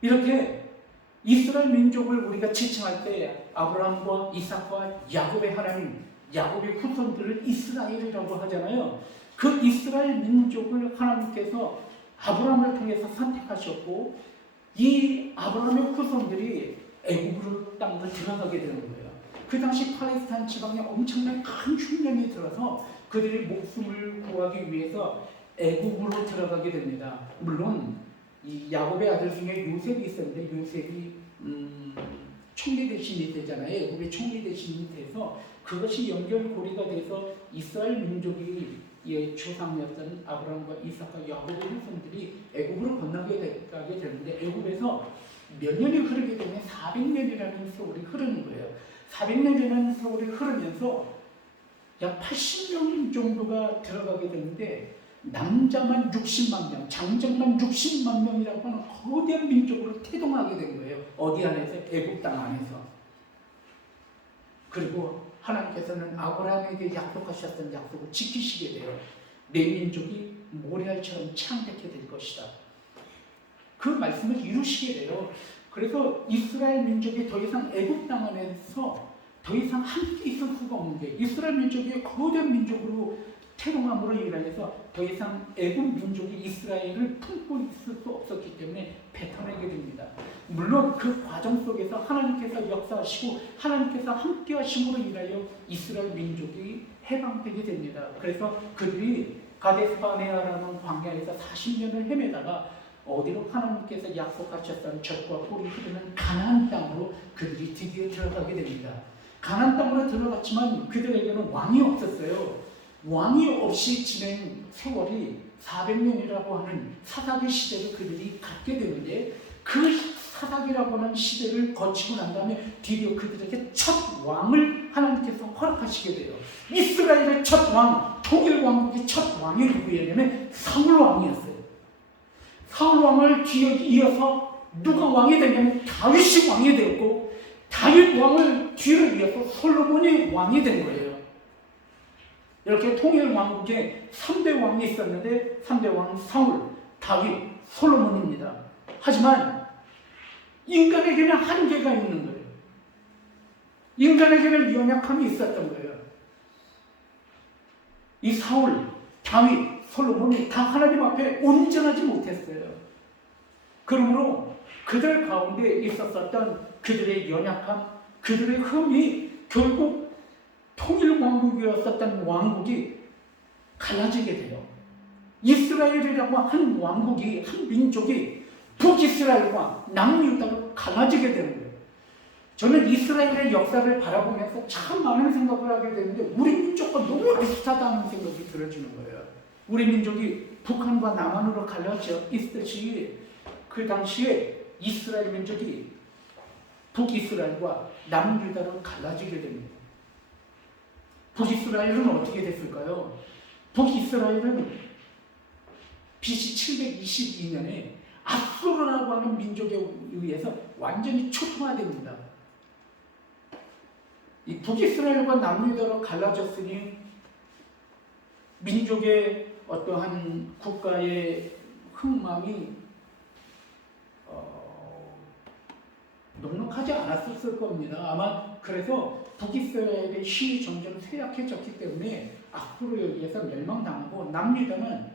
이렇게 이스라엘 민족을 우리가 지칭할 때 아브라함과 이삭과 야곱의 하나님, 야곱의 후손들을 이스라엘이라고 하잖아요. 그 이스라엘 민족을 하나님께서 아브라함을 통해서 선택하셨고 이 아브라함의 후손들이 애굽으로 땅으로 들어가게 되는 거예요. 그 당시 팔레스타인 지방에 엄청난 큰 흉년이 들어서 그들의 목숨을 구하기 위해서 애굽으로 들어가게 됩니다. 물론 이 야곱의 아들 중에 요셉이 있었는데 요셉이 총리 대신이 되잖아요. 애굽의 총리 대신이 돼서 그것이 연결고리가 돼서 이스라엘 민족이 조상이었던 아브라함과 이삭과 야곱의 후손들이 애굽으로 건너게 되는데 애굽에서 몇 년이 흐르게 되면 400년이라는 세월이 흐르는 거예요. 400년이라는 세월이 흐르면서 약 80명 정도가 들어가게 되는데 남자만 60만 명, 장정만 60만 명이라고 하는 거대한 민족으로 태동하게 된 거예요. 어디 안에서? 애굽 땅 안에서. 그리고 하나님께서는 아브라함에게 약속하셨던 약속을 지키시게 돼요. 내 민족이 모래알처럼 창백해 될 것이다. 그 말씀을 이루시게 돼요. 그래서 이스라엘 민족이 더 이상 애굽 땅 안에서 더 이상 함께 있을 수가 없는 게 이스라엘 민족이 거대한 민족으로 태동함으로 인하여서 더 이상 애굽 민족이 이스라엘을 품고 있을 수 없었기 때문에 뱉어내게 됩니다. 물론 그 과정 속에서 하나님께서 역사하시고 하나님께서 함께 하심으로 인하여 이스라엘 민족이 해방되게 됩니다. 그래서 그들이 가데스바네아라는 광야에서 40년을 헤매다가 어디로 하나님께서 약속하셨던 젖과 꿀이 흐르는 가나안 땅으로 그들이 드디어 들어가게 됩니다. 가나안 땅으로 들어갔지만 그들에게는 왕이 없었어요. 왕이 없이 지낸 세월이 400년이라고 하는 사사기 시대를 그들이 갖게 되는데 그 사사기라고 하는 시대를 거치고 난 다음에 드디어 그들에게 첫 왕을 하나님께서 허락하시게 돼요. 이스라엘의 첫 왕, 통일 왕국의 첫 왕이 누구였냐면 사울 왕이었어요. 사울 왕을 뒤에 이어서 누가 왕이 되냐면 다윗이 왕이 되었고 다윗 왕을 뒤로 이어서 솔로몬이 왕이 된 거예요. 이렇게 통일 왕국에 3대 왕이 있었는데 3대 왕은 사울, 다윗, 솔로몬입니다. 하지만 인간에게는 한계가 있는 거예요. 인간에게는 연약함이 있었던 거예요. 이 사울, 다윗, 솔로몬이 다 하나님 앞에 온전하지 못했어요. 그러므로 그들 가운데 있었던 그들의 연약함, 그들의 흠이 결국 통일왕국이었었던 왕국이 갈라지게 돼요. 이스라엘이라고 한 왕국이, 한 민족이 북이스라엘과 남유다로 갈라지게 되는 거예요. 저는 이스라엘의 역사를 바라보면서 참 많은 생각을 하게 되는데 우리 민족과 너무 비슷하다는 생각이 들어지는 거예요. 우리 민족이 북한과 남한으로 갈라져 있듯이 그 당시에 이스라엘 민족이 북이스라엘과 남유다로 갈라지게 됩니다. 북이스라엘은 어떻게 됐을까요? 북이스라엘은 BC 722년에 아수르라고 하는 민족에 의해서 완전히 초토화됩니다. 이 북이스라엘과 남유다로 갈라졌으니 민족의 어떠한 국가의 흥망이 넉넉하지 않았을 겁니다. 아마 그래서 북이스라엘의 힘이 점점 쇠약해졌기 때문에 아수르에 의해서 멸망당하고 남유다는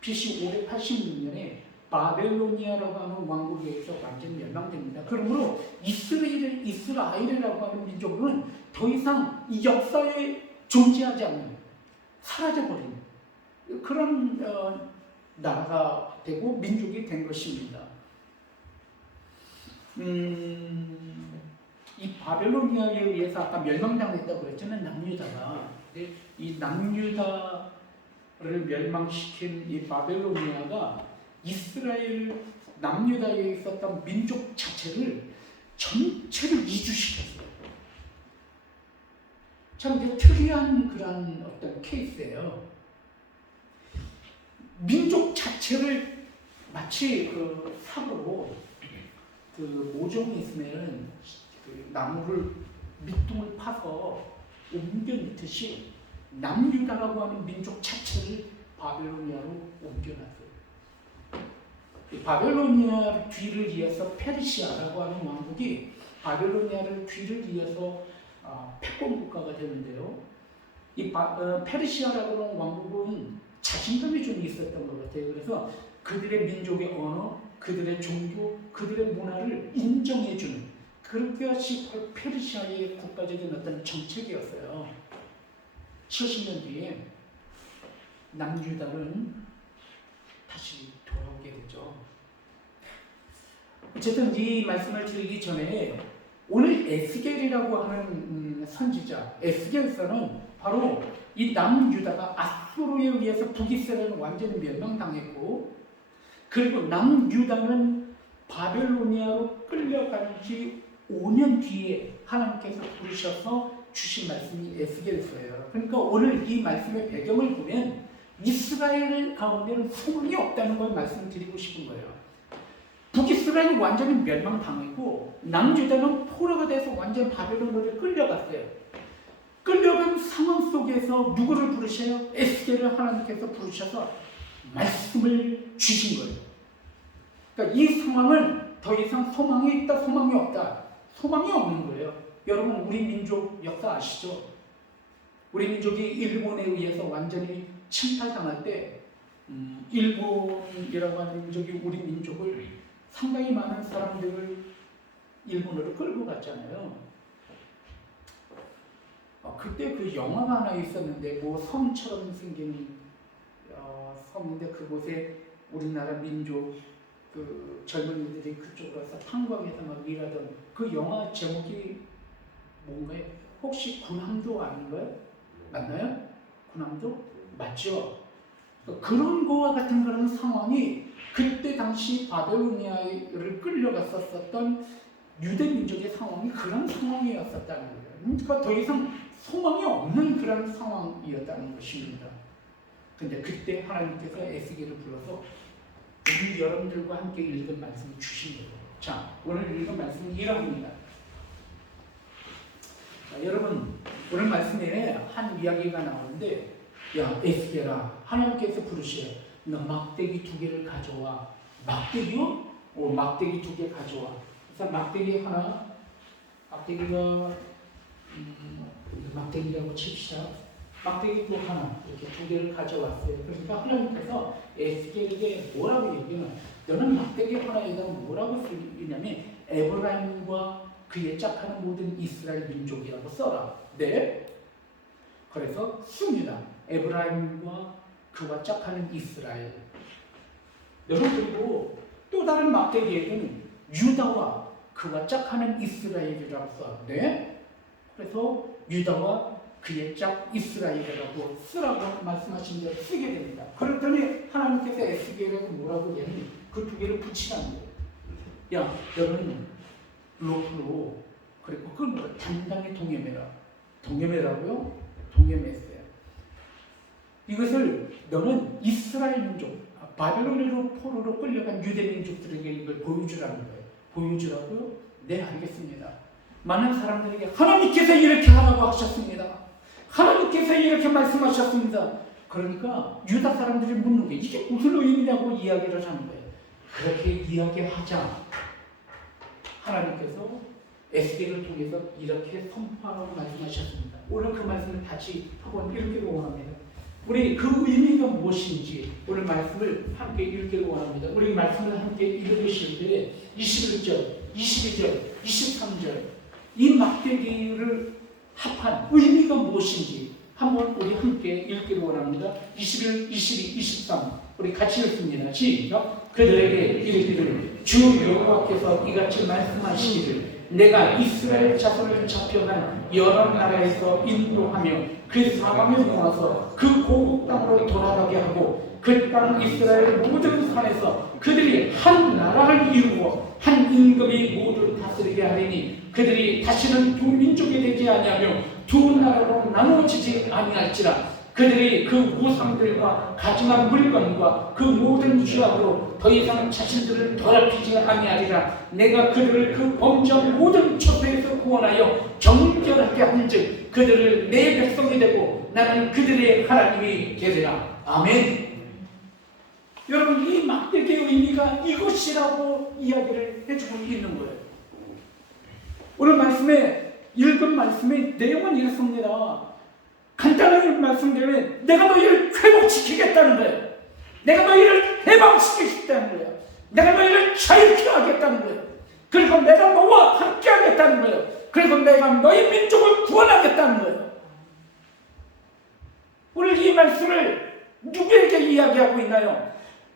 BC 586년에 바벨로니아라고 하는 왕국에 의해서 완전히 멸망됩니다. 그러므로 이스라엘이라고 하는 민족은 더 이상 이 역사에 존재하지 않는, 사라져버린 그런 나라가 되고 민족이 된 것입니다. 이 바벨로니아에 의해서 아까 멸망당했다고 그랬잖아요. 남유다가. 근데 이 남유다를 멸망시킨 이 바벨로니아가 이스라엘 남유다에 있었던 민족 자체를 전체를 이주시켰어요. 참 이게 특이한 그런 어떤 케이스예요. 민족 자체를 마치 그 삽으로 그 모종이 있으면 그 나무를 밑둥을 파서 옮겨 놓듯이 남유다라고 하는 민족 자체를 바벨로니아로 옮겨놨어요. 바벨로니아 뒤를 이어서 페르시아라고 하는 왕국이 바벨로니아를 뒤를 이어서 패권 국가가 되는데요. 이 페르시아라고 하는 왕국은 자신감이 좀 있었던 것 같아요. 그래서 그들의 민족의 언어, 그들의 종교, 그들의 문화를 인정해주는 그것이 페르시아의 국가적인 어떤 정책이었어요. 70년 뒤에 남유다는 다시 돌아오게 되죠. 어쨌든 이 말씀을 드리기 전에 오늘 에스겔이라고 하는 선지자, 에스겔서는 바로 이 남유다가 아수르에 의해서 북이스라엘은 완전히 멸망당했고, 그리고 남유다는 바벨로니아로 끌려간 지 5년 뒤에 하나님께서 부르셔서 주신 말씀이 에스겔서예요. 그러니까 오늘 이 말씀의 배경을 보면 이스라엘 가운데는 소망이 없다는 걸 말씀드리고 싶은 거예요. 북이스라엘이 완전히 멸망당했고 남유다는 포로가 돼서 완전 바벨론으로 끌려갔어요. 끌려간 상황 속에서 누구를 부르셔요? 에스겔을 하나님께서 부르셔서 말씀을 주신 거예요. 그러니까 이 상황은 더 이상 소망이 있다, 소망이 없다. 소망이 없는 거예요. 여러분 우리 민족 역사 아시죠? 우리 민족이 일본에 의해서 완전히 침탈당할 때 일본이라고 하는 민족이 우리 민족을 상당히 많은 사람들을 일본으로 끌고 갔잖아요. 그때 그 영화가 하나 있었는데 뭐 섬처럼 생긴 섬인데 그곳에 우리나라 민족 그 젊은이들이 그쪽으로 가서 탄광에서 막 일하던 그 영화 제목이 뭔가요? 혹시 군함도 아닌가요? 맞나요? 군함도? 맞죠? 그런 거와 같은 그런 상황이 그때 당시 바벨로니아를 끌려갔었던 유대 민족의 상황이 그런 상황이었었다는 거예요. 그러니까 더 이상 소망이 없는 그런 상황이었다는 것입니다. 근데 그때 하나님께서 에스겔을 불러서 우리 여러분들과 함께 읽은 말씀을 주신 거예요. 자, 오늘 읽은 말씀은 이러합니다. 자, 여러분 오늘 말씀에 한 이야기가 나오는데, 야 에스겔아, 하나님께서 부르시래. 너 막대기 2개를 가져와. 막대기요? 막대기 2개 가져와. 그래서 막대기 하나, 막대기가 막대기라고 칩시다. 막대기 또 하나 이렇게 두 개를 가져왔어요. 그러니까 하나님께서 에스겔에게 뭐라고 얘기해요? 너는 막대기 하나에다 뭐라고 쓰냐면 에브라임과 그에 짝하는 모든 이스라엘 민족이라고 써라. 네. 그래서 씁니다. 에브라임과 그와 짝하는 이스라엘. 여러분 그리고 또 다른 막대기에는 유다와 그와 짝하는 이스라엘이라고 써. 네. 그래서 유다와 그의 짝 이스라엘이라고 쓰라고 말씀하신 대로 쓰게 됩니다. 그랬더니 하나님께서 에스겔에게 뭐라고 얘기하니 그 두 개를 붙이라는 거예요. 야, 너는 로프로 그리고 그걸 단단히 동여매라. 동여매라고요? 동여맸어요. 이것을 너는 이스라엘 민족, 바벨론으로 포로로 끌려간 유대 민족들에게 이걸 보여주라는 거예요. 보여주라고요? 네, 알겠습니다. 많은 사람들에게 하나님께서 이렇게 하라고 하셨습니다. 하나님께서 이렇게 말씀하셨습니다. 그러니까 유다 사람들이 묻는 게 이게 무슨 의미냐고 이야기를 하는 거예요. 그렇게 이야기하자 하나님께서 에스겔을 통해서 이렇게 선포하라고 말씀하셨습니다. 오늘 그 말씀을 다시 한번 읽기를 원합니다. 우리 그 의미가 무엇인지 오늘 말씀을 함께 읽기를 원합니다. 우리 말씀을 함께 읽으실 때 21절, 22절, 23절 이 막대기를 합한 의미가 무엇인지 한번 우리 함께 읽기를 원합니다. 21, 22, 23 우리 같이 읽습니다. 시작. 그들에게 이르기를 주 여호와께서 이같이 말씀하시기를 내가 이스라엘 자손을 잡혀간 여러 나라에서 인도하며 그 사방에 모아서 그 고국 땅으로 돌아가게 하고 그 땅 이스라엘 모든 산에서 그들이 한 나라를 이루어 한 임금이 모두 다스리게 하리니 그들이 다시는 두 민족이 되지 아니하며 두 나라로 나누어지지 아니할지라. 그들이 그 우상들과 가증한 물건과 그 모든 죄악으로 더 이상 자신들을 더럽히지 아니하리라. 내가 그들을 그 범죄한 모든 처소에서 구원하여 정결하게 한즉 그들을 내 백성이 되고 나는 그들의 하나님이 되리라. 아멘. 여러분 이 막대기의 의미가 이것이라고 이야기를 해주고 있는 거예요. 오늘 말씀에 읽은 말씀의 내용은 이렇습니다. 간단하게 말씀드리면 내가 너희를 회복시키겠다는 거예요. 내가 너희를 해방시키겠다는 거예요. 내가 너희를 자유케 하겠다는 거예요. 그리고 내가 너와 함께 하겠다는 거예요. 그리고 내가 너희 민족을 구원하겠다는 거예요. 오늘 이 말씀을 누구에게 이야기하고 있나요?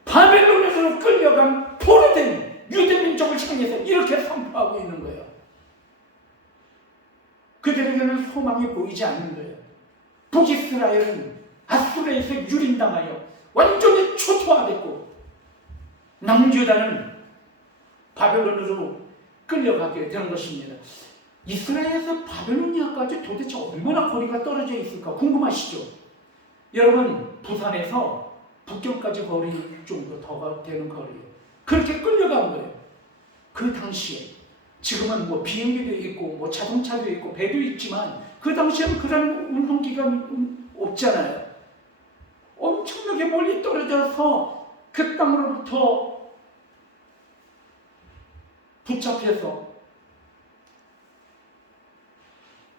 바벨론에서 끌려간 포로된 유대 민족을 향해서 이렇게 선포하고 있는 거예요. 그들에게는 소망이 보이지 않는 거예요. 북이스라엘은 아수르에서 유린당하여 완전히 초토화됐고 남유다는 바벨론으로 끌려가게 된 것입니다. 이스라엘에서 바벨로니아까지 도대체 얼마나 거리가 떨어져 있을까 궁금하시죠? 여러분 부산에서 북경까지 거리 정도 더 되는 거리예요. 그렇게 끌려간 거예요. 그 당시에 지금은 뭐 비행기도 있고 뭐 자동차도 있고 배도 있지만 그 당시에는 그런 운송기가 없잖아요. 엄청나게 멀리 떨어져서 그 땅으로부터 붙잡혀서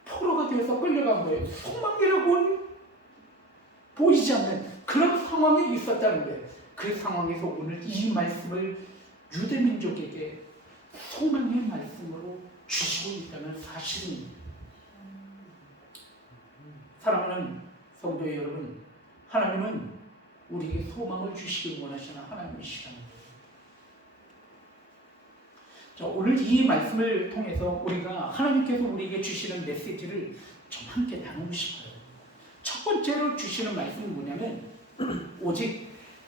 포로가 되어서 끌려간 거예요. 소망이라고는 보이지 않는 그런 상황이 있었다는 거예요. 그 상황에서 오늘 이 말씀을 유대민족에게 소망의 말씀으로 주시고 있다는 사실입니다. 사랑하는 성도 여러분, 하나님은 우리에게 소망을 주시길 원하시는 하나님이시라는 거예요. 자, 오늘 이 말씀을 통해서 우리가 하나님께서 우리에게 주시는 메시지를 좀 함께 나누고 싶어요. 첫 번째로 주시는 말씀은 뭐냐면 오직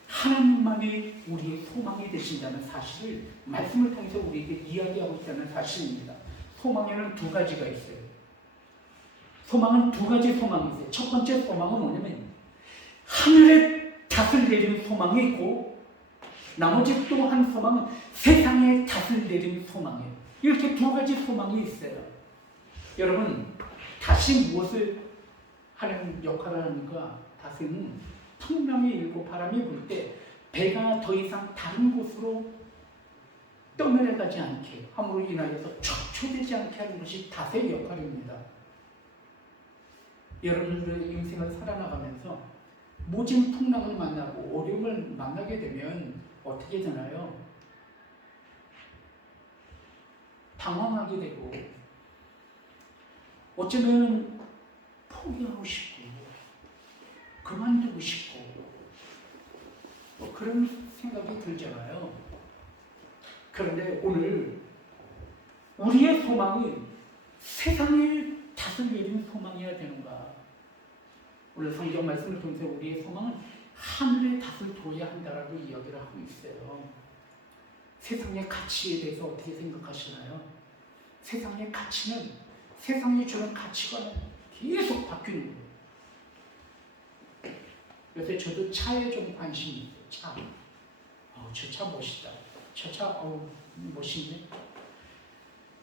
하나님만이 우리의 소망이 되신다는 사실을 말씀을 통해서 우리에게 이야기하고 있다는 사실입니다. 소망에는 두 가지가 있어요. 소망은 두 가지 소망이 있어요. 첫 번째 소망은 뭐냐면 하늘에 닷을 내리는 소망이 있고 나머지 또 한 소망은 세상에 닷을 내리는 소망이에요. 이렇게 두 가지 소망이 있어요. 여러분 닷이 무엇을 하는 역할을 하는가? 닷은 풍랑이 일고 바람이 불 때 배가 더 이상 다른 곳으로 떠내려가지 않게 함으로 인하여서 촉초되지 않게 하는 것이 닷의 역할입니다. 여러분들의 인생을 살아나가면서 모진 풍랑을 만나고 어려움을 만나게 되면 어떻게 되나요? 당황하게 되고 어쩌면 포기하고 싶고 그만두고 싶고 그런 생각이 들잖아요. 그런데 오늘 우리의 소망이 세상에 다스리는 소망이어야 되는가? 오늘 성경 말씀을 통해서 우리의 소망은 하늘의 닷을 둬야 한다라고 이야기를 하고 있어요. 세상의 가치에 대해서 어떻게 생각하시나요? 세상의 가치는, 세상이 주는 가치관은 계속 바뀌는 거예요. 요새 저도 차에 좀 관심이 있어요. 차. 저 차 멋있다. 저 차 멋있네.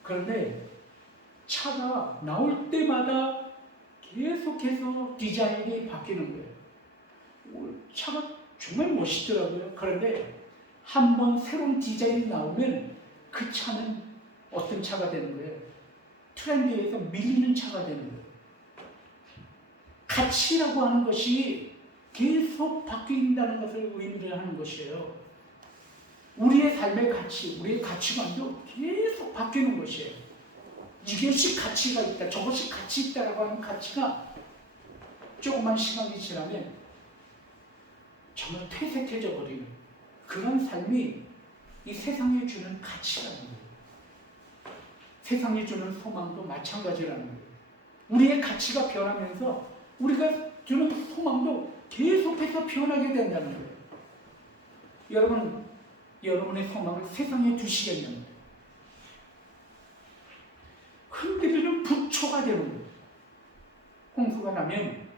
그런데 차가 나올 때마다 계속해서 디자인이 바뀌는 거예요. 차가 정말 멋있더라고요. 그런데 한번 새로운 디자인이 나오면 그 차는 어떤 차가 되는 거예요? 트렌드에서 밀리는 차가 되는 거예요. 가치라고 하는 것이 계속 바뀐다는 것을 의미를 하는 것이에요. 우리의 삶의 가치, 우리의 가치관도 계속 바뀌는 것이에요. 이것이 가치가 있다, 저것이 가치 있다라고 하는 가치가 조그만 시간이 지나면 정말 퇴색해져 버리는 그런 삶이 이 세상에 주는 가치라는 거예요. 세상에 주는 소망도 마찬가지라는 거예요. 우리의 가치가 변하면서 우리가 주는 소망도 계속해서 변하게 된다는 거예요. 여러분, 여러분의 소망을 세상에 두시겠냐면 흔들리는 부초가 되는 거예요. 홍수가 나면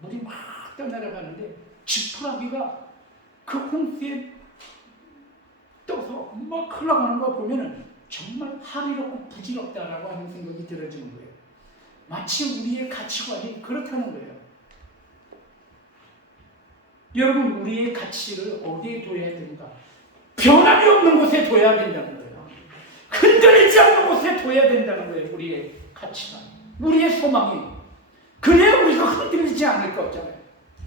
물이 막 떠내려가는데 지푸라기가 그 홍수에 떠서 막 흘러가는 거 보면은 정말 하리롭고 부질없다라고 하는 생각이 들어지는 거예요. 마치 우리의 가치관이 그렇다는 거예요. 여러분, 우리의 가치를 어디에 둬야 되는가? 변함이 없는 곳에 둬야 된다는 거예요. 흔들리지 않는 곳에 둬야 된다는 거예요. 우리의 가치관, 우리의 소망이. 그래야 우리가 흔들리지 않을 것 같잖아요.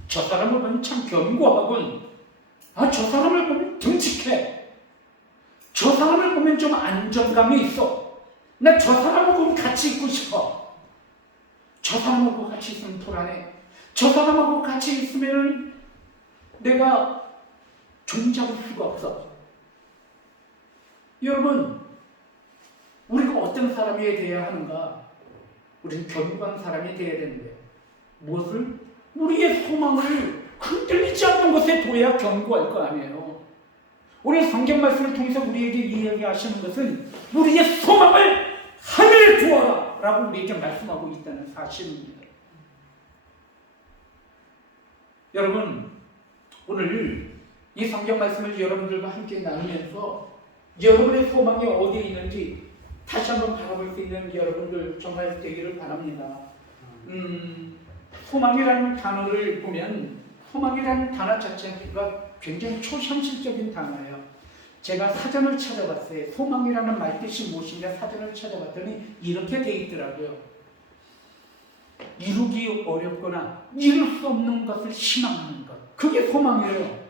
저 사람을 보면 참 견고하군. 저 사람을 보면 듬직해. 저 사람을 보면 좀 안정감이 있어. 나 저 사람을 보면 같이 있고 싶어. 저 사람하고 같이 있으면 불안해. 저 사람하고 같이 있으면 내가 종잡을 수가 없어. 여러분, 우리가 어떤 사람이 되어야 하는가? 우리는 견고한 사람이 되어야 되는 거예요. 무엇을? 우리의 소망을 흔들리지 않는 곳에 둬야 견고할 거 아니에요. 오늘 성경 말씀을 통해서 우리에게 이야기하시는 것은 우리의 소망을 하늘에 두어라 라고 우리에게 말씀하고 있다는 사실입니다. 여러분, 오늘 이 성경 말씀을 여러분들과 함께 나누면서 여러분의 소망이 어디에 있는지 다시 한번 바라볼 수 있는 여러분들 정말 되기를 바랍니다. 소망이라는 단어를 보면 소망이라는 단어 자체가 굉장히 초현실적인 단어예요. 제가 사전을 찾아봤어요. 소망이라는 말뜻이 무엇인가 사전을 찾아봤더니 이렇게 돼 있더라고요. 이루기 어렵거나 이룰 수 없는 것을 희망하는 것. 그게 소망이에요.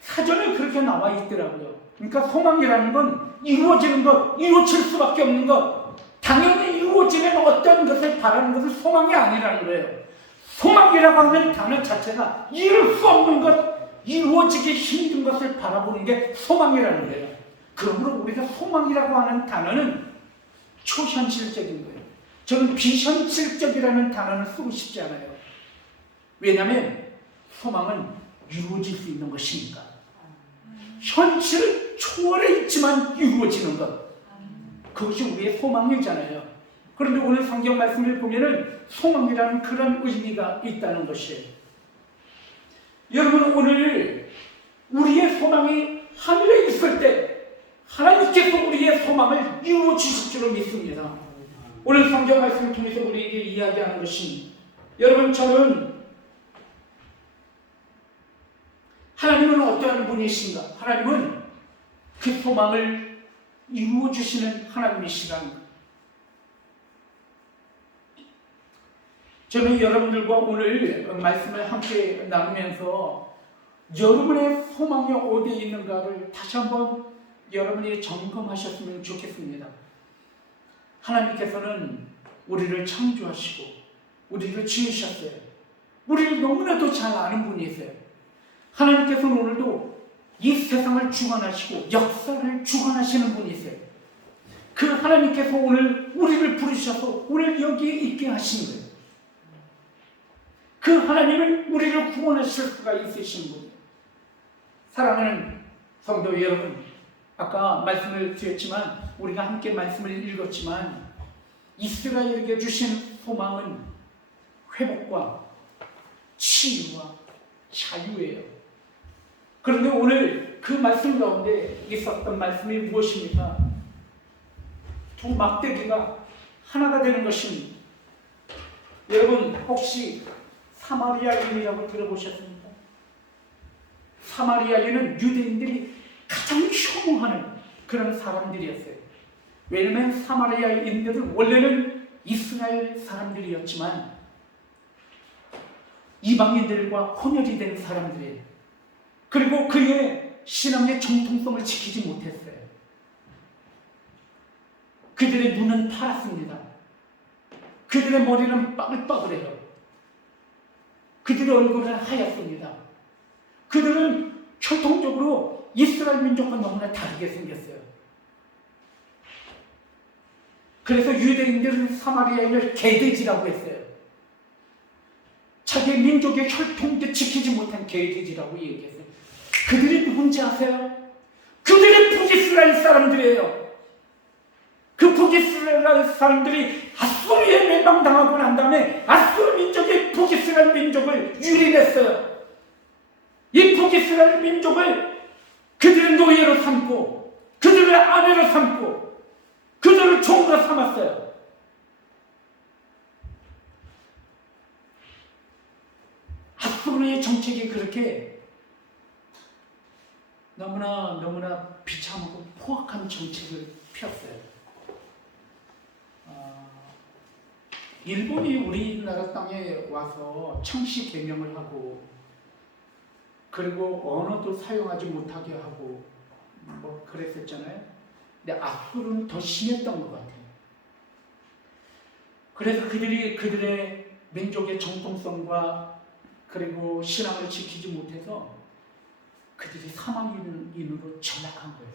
사전에 그렇게 나와 있더라고요. 그러니까 소망이라는 건 이루어지는 것, 이루어질 수밖에 없는 것, 당연히 이루어지는 어떤 것을 바라는 것은 소망이 아니라는 거예요. 소망이라고 하는 단어 자체가 이룰 수 없는 것, 이루어지기 힘든 것을 바라보는 게 소망이라는 거예요. 그러므로 우리가 소망이라고 하는 단어는 초현실적인 거예요. 저는 비현실적이라는 단어는 쓰고 싶지 않아요. 왜냐하면 소망은 이루어질 수 있는 것이니까. 현실을 초월해 있지만 이루어지는 것, 그것이 우리의 소망이잖아요. 그런데 오늘 성경 말씀을 보면은 소망이라는 그런 의미가 있다는 것이에요. 여러분, 오늘 우리의 소망이 하늘에 있을 때 하나님께서 우리의 소망을 이루어 주실 줄로 믿습니다. 오늘 성경 말씀을 통해서 우리에게 이야기하는 것은, 여러분, 저는 하나님은 어떠한 분이신가? 하나님은 그 소망을 이루어 주시는 하나님이시라는 것. 저는 여러분들과 오늘 말씀을 함께 나누면서 여러분의 소망이 어디에 있는가를 다시 한번 여러분이 점검하셨으면 좋겠습니다. 하나님께서는 우리를 창조하시고 우리를 지으셨어요. 우리를 너무나도 잘 아는 분이세요. 하나님께서는 오늘도 이 세상을 주관하시고 역사를 주관하시는 분이세요. 그 하나님께서 오늘 우리를 부르셔서 오늘 여기에 있게 하신 거예요. 그 하나님을 우리를 구원하실 수가 있으신 분이에요. 사랑하는 성도 여러분, 아까 말씀을 드렸지만 우리가 함께 말씀을 읽었지만 이스라엘에게 주신 소망은 회복과 치유와 자유예요. 그런데 오늘 그 말씀 가운데 있었던 말씀이 무엇입니까? 두 막대기가 하나가 되는 것입니다. 여러분 혹시 사마리아인이라고 들어보셨습니까? 사마리아인은 유대인들이 가장 혐오하는 그런 사람들이었어요. 왜냐하면 사마리아인들은 원래는 이스라엘 사람들이었지만 이방인들과 혼혈이 된 사람들이에요. 그리고 그의 신앙의 정통성을 지키지 못했어요. 그들의 눈은 파랗습니다. 그들의 머리는 빠글빠글해요. 그들의 얼굴은 하얗습니다. 그들은 혈통적으로 이스라엘 민족과 너무나 다르게 생겼어요. 그래서 유대인들은 사마리아인을 개돼지라고 했어요. 자기 민족의 혈통도 지키지 못한 개돼지라고 얘기했어요. 그들이 누군지 아세요? 그들이 북이스라엘 사람들이에요. 그 북이스라엘 사람들이 아수르에 멸망당하고 난 다음에 아수르 민족이 북이스라엘 민족을 유린했어요. 이 북이스라엘 민족을 그들의 노예로 삼고 그들의 아내로 삼고 그들을 종으로 삼았어요. 아수르의 정책이 그렇게 너무나 비참하고 포악한 정책을 폈어요. 일본이 우리나라 땅에 와서 청시 개명을 하고 그리고 언어도 사용하지 못하게 하고 뭐 그랬었잖아요. 근데 아수르는 더 심했던 것 같아요. 그래서 그들의 민족의 정통성과 그리고 신앙을 지키지 못해서 그들이 사망인으로 전락한 거예요.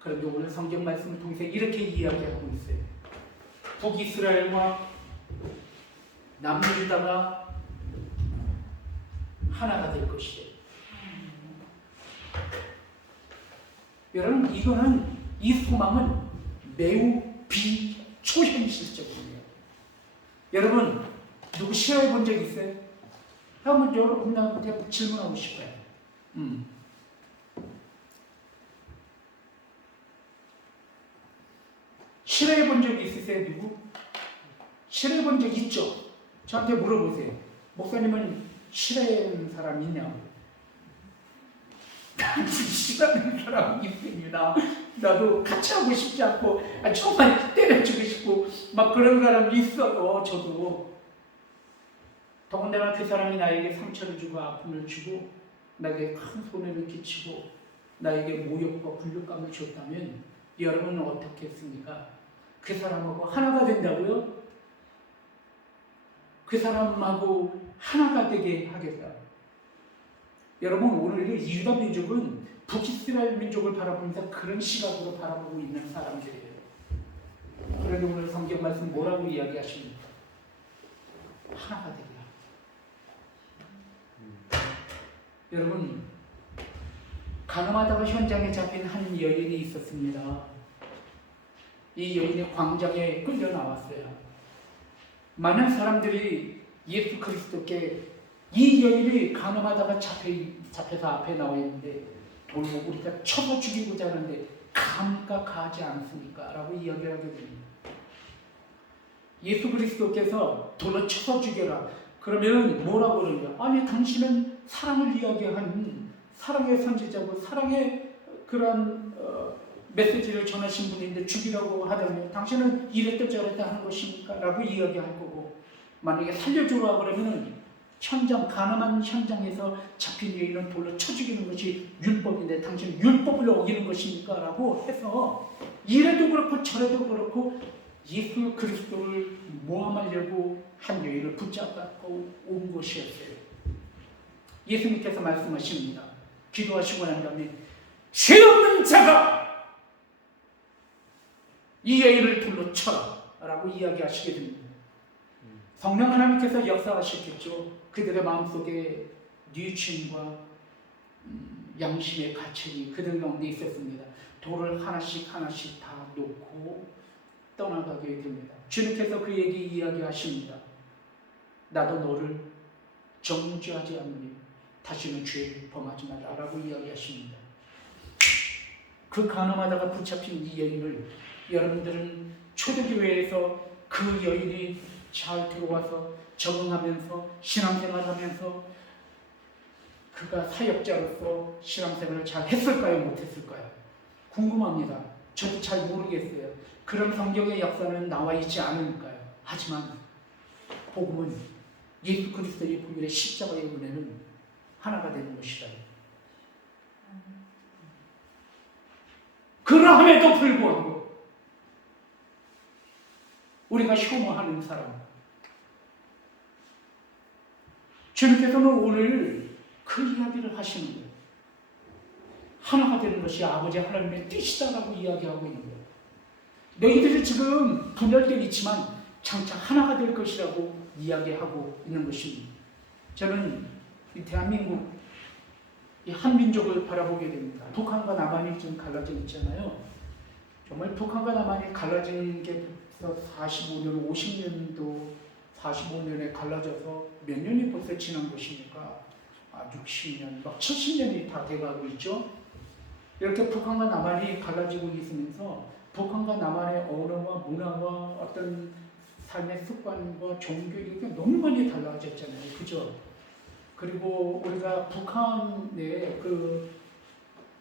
그런데 오늘 성경 말씀을 통해서 이렇게 이야기하고 있어요. 북이스라엘과 남유다가 하나가 될 것이에요. 여러분 이 소망은 매우 비초현실적이에요. 여러분 누구 싫어해 본 적 있어요? 한번 여러분한테 질문하고 싶어요. 싫어해 본 적 있으세요? 누구? 싫어해 본 적 있죠? 저한테 물어보세요. 목사님은 싫어하는 사람 있냐고. 싫어하는 사람이 있습니다. 나도 같이 하고 싶지 않고 정말 때려주고 싶고 막 그런 사람이 있어요. 저도. 더군다나 그 사람이 나에게 상처를 주고 아픔을 주고 나에게 큰 손해를 끼치고 나에게 모욕과 불쾌감을 줬다면 여러분은 어떻게 했습니까? 그 사람하고 하나가 된다고요? 그 사람하고 하나가 되게 하겠다. 여러분 오늘 유다 민족은 북이스라엘 민족을 바라보면서 그런 시각으로 바라보고 있는 사람들이에요. 그런데 오늘 성경 말씀 뭐라고 이야기하십니까? 하나가 되게. 여러분 가늠하다가 현장에 잡힌 한 여인이 있었습니다. 이 여인이 광장에 끌려 나왔어요. 많은 사람들이 예수 그리스도께 이 여인이 가늠하다가 잡혀서 앞에 나와 있는데 돌로 우리가 쳐서 죽이고자 하는데 감가 가지 않습니까? 라고 이야기를 하게 됩니다. 예수 그리스도께서 돌로 쳐서 죽여라. 그러면 뭐라고 그러냐? 아니 당신은 사랑을 이야기하는 사랑의 선지자고 사랑의 그런 메시지를 전하신 분인데 죽이라고 하다면 당신은 이랬다 저랬다 하는 것입니까? 라고 이야기할 거고, 만약에 살려주라 그러면은 현장, 가늠한 현장에서 잡힌 여인은 돌로 쳐 죽이는 것이 율법인데 당신은 율법을 어기는 것입니까? 라고 해서 이래도 그렇고 저래도 그렇고 예수 그리스도를 모함하려고 한 여인을 붙잡고 온 것이었어요. 예수님께서 말씀하십니다. 기도하시고 난 다음에 죄 없는 자가 이 여인을 돌로 쳐라 라고 이야기하시게 됩니다. 성령 하나님께서 역사하셨겠죠. 그들의 마음속에 뉘우침과 양심의 가책이 그들 가운데 있었습니다. 돌을 하나씩 하나씩 다 놓고 떠나가게 됩니다. 주님께서 그에게 이야기하십니다. 나도 너를 정죄하지 않으니 다시는 죄를 범하지 말라라고 이야기하십니다. 그 가늠하다가 붙잡힌 이 여인을 여러분들은 초대교회에서 그 여인이 잘 들어와서 적응하면서 신앙생활하면서 그가 사역자로서 신앙생활을 잘 했을까요? 못했을까요? 궁금합니다. 저도 잘 모르겠어요. 그런 성경의 역사는 나와 있지 않으니까요. 하지만 복음은 예수 그리스도의 보혈의 십자가의 은혜는 하나가 되는 것이다. 그러함에도 불구하고 우리가 혐오하는 사람, 주님께서는 오늘 그 이야기를 하시는 거예요. 하나가 되는 것이 아버지 하나님의 뜻이다라고 이야기하고 있는 거예요. 너희들이 지금 분열되어 있지만 장차 하나가 될 것이라고 이야기하고 있는 것입니다. 저는 이 대한민국 이 한민족을 바라보게 됩니다. 북한과 남한이 지금 갈라져 있잖아요. 정말 북한과 남한이 갈라지는 게 벌써 45년, 50년도 45년에 갈라져서 몇 년이 벌써 지난 것입니까? 60년, 막 70년이 다 돼가고 있죠. 이렇게 북한과 남한이 갈라지고 있으면서 북한과 남한의 언어와 문화와 어떤 삶의 습관과 종교 이게 너무 많이 달라졌잖아요. 그죠? 그리고 우리가 북한의 그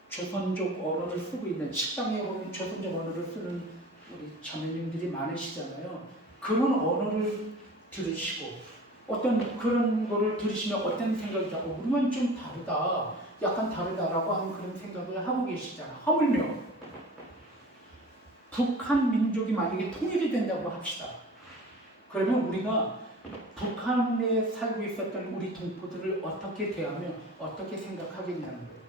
조선족 언어를 쓰고 있는 식당에 보면 조선족 언어를 쓰는 우리 자매님들이 많으시잖아요. 그런 언어를 들으시고 어떤 그런 거를 들으시면 어떤 생각이 나고 우리만 좀 다르다, 약간 다르다라고 하는 그런 생각을 하고 계시잖아요. 하물며 북한 민족이 만약에 통일이 된다고 합시다. 그러면 우리가 북한에 살고 있었던 우리 동포들을 어떻게 대하며 어떻게 생각하겠냐는 거예요.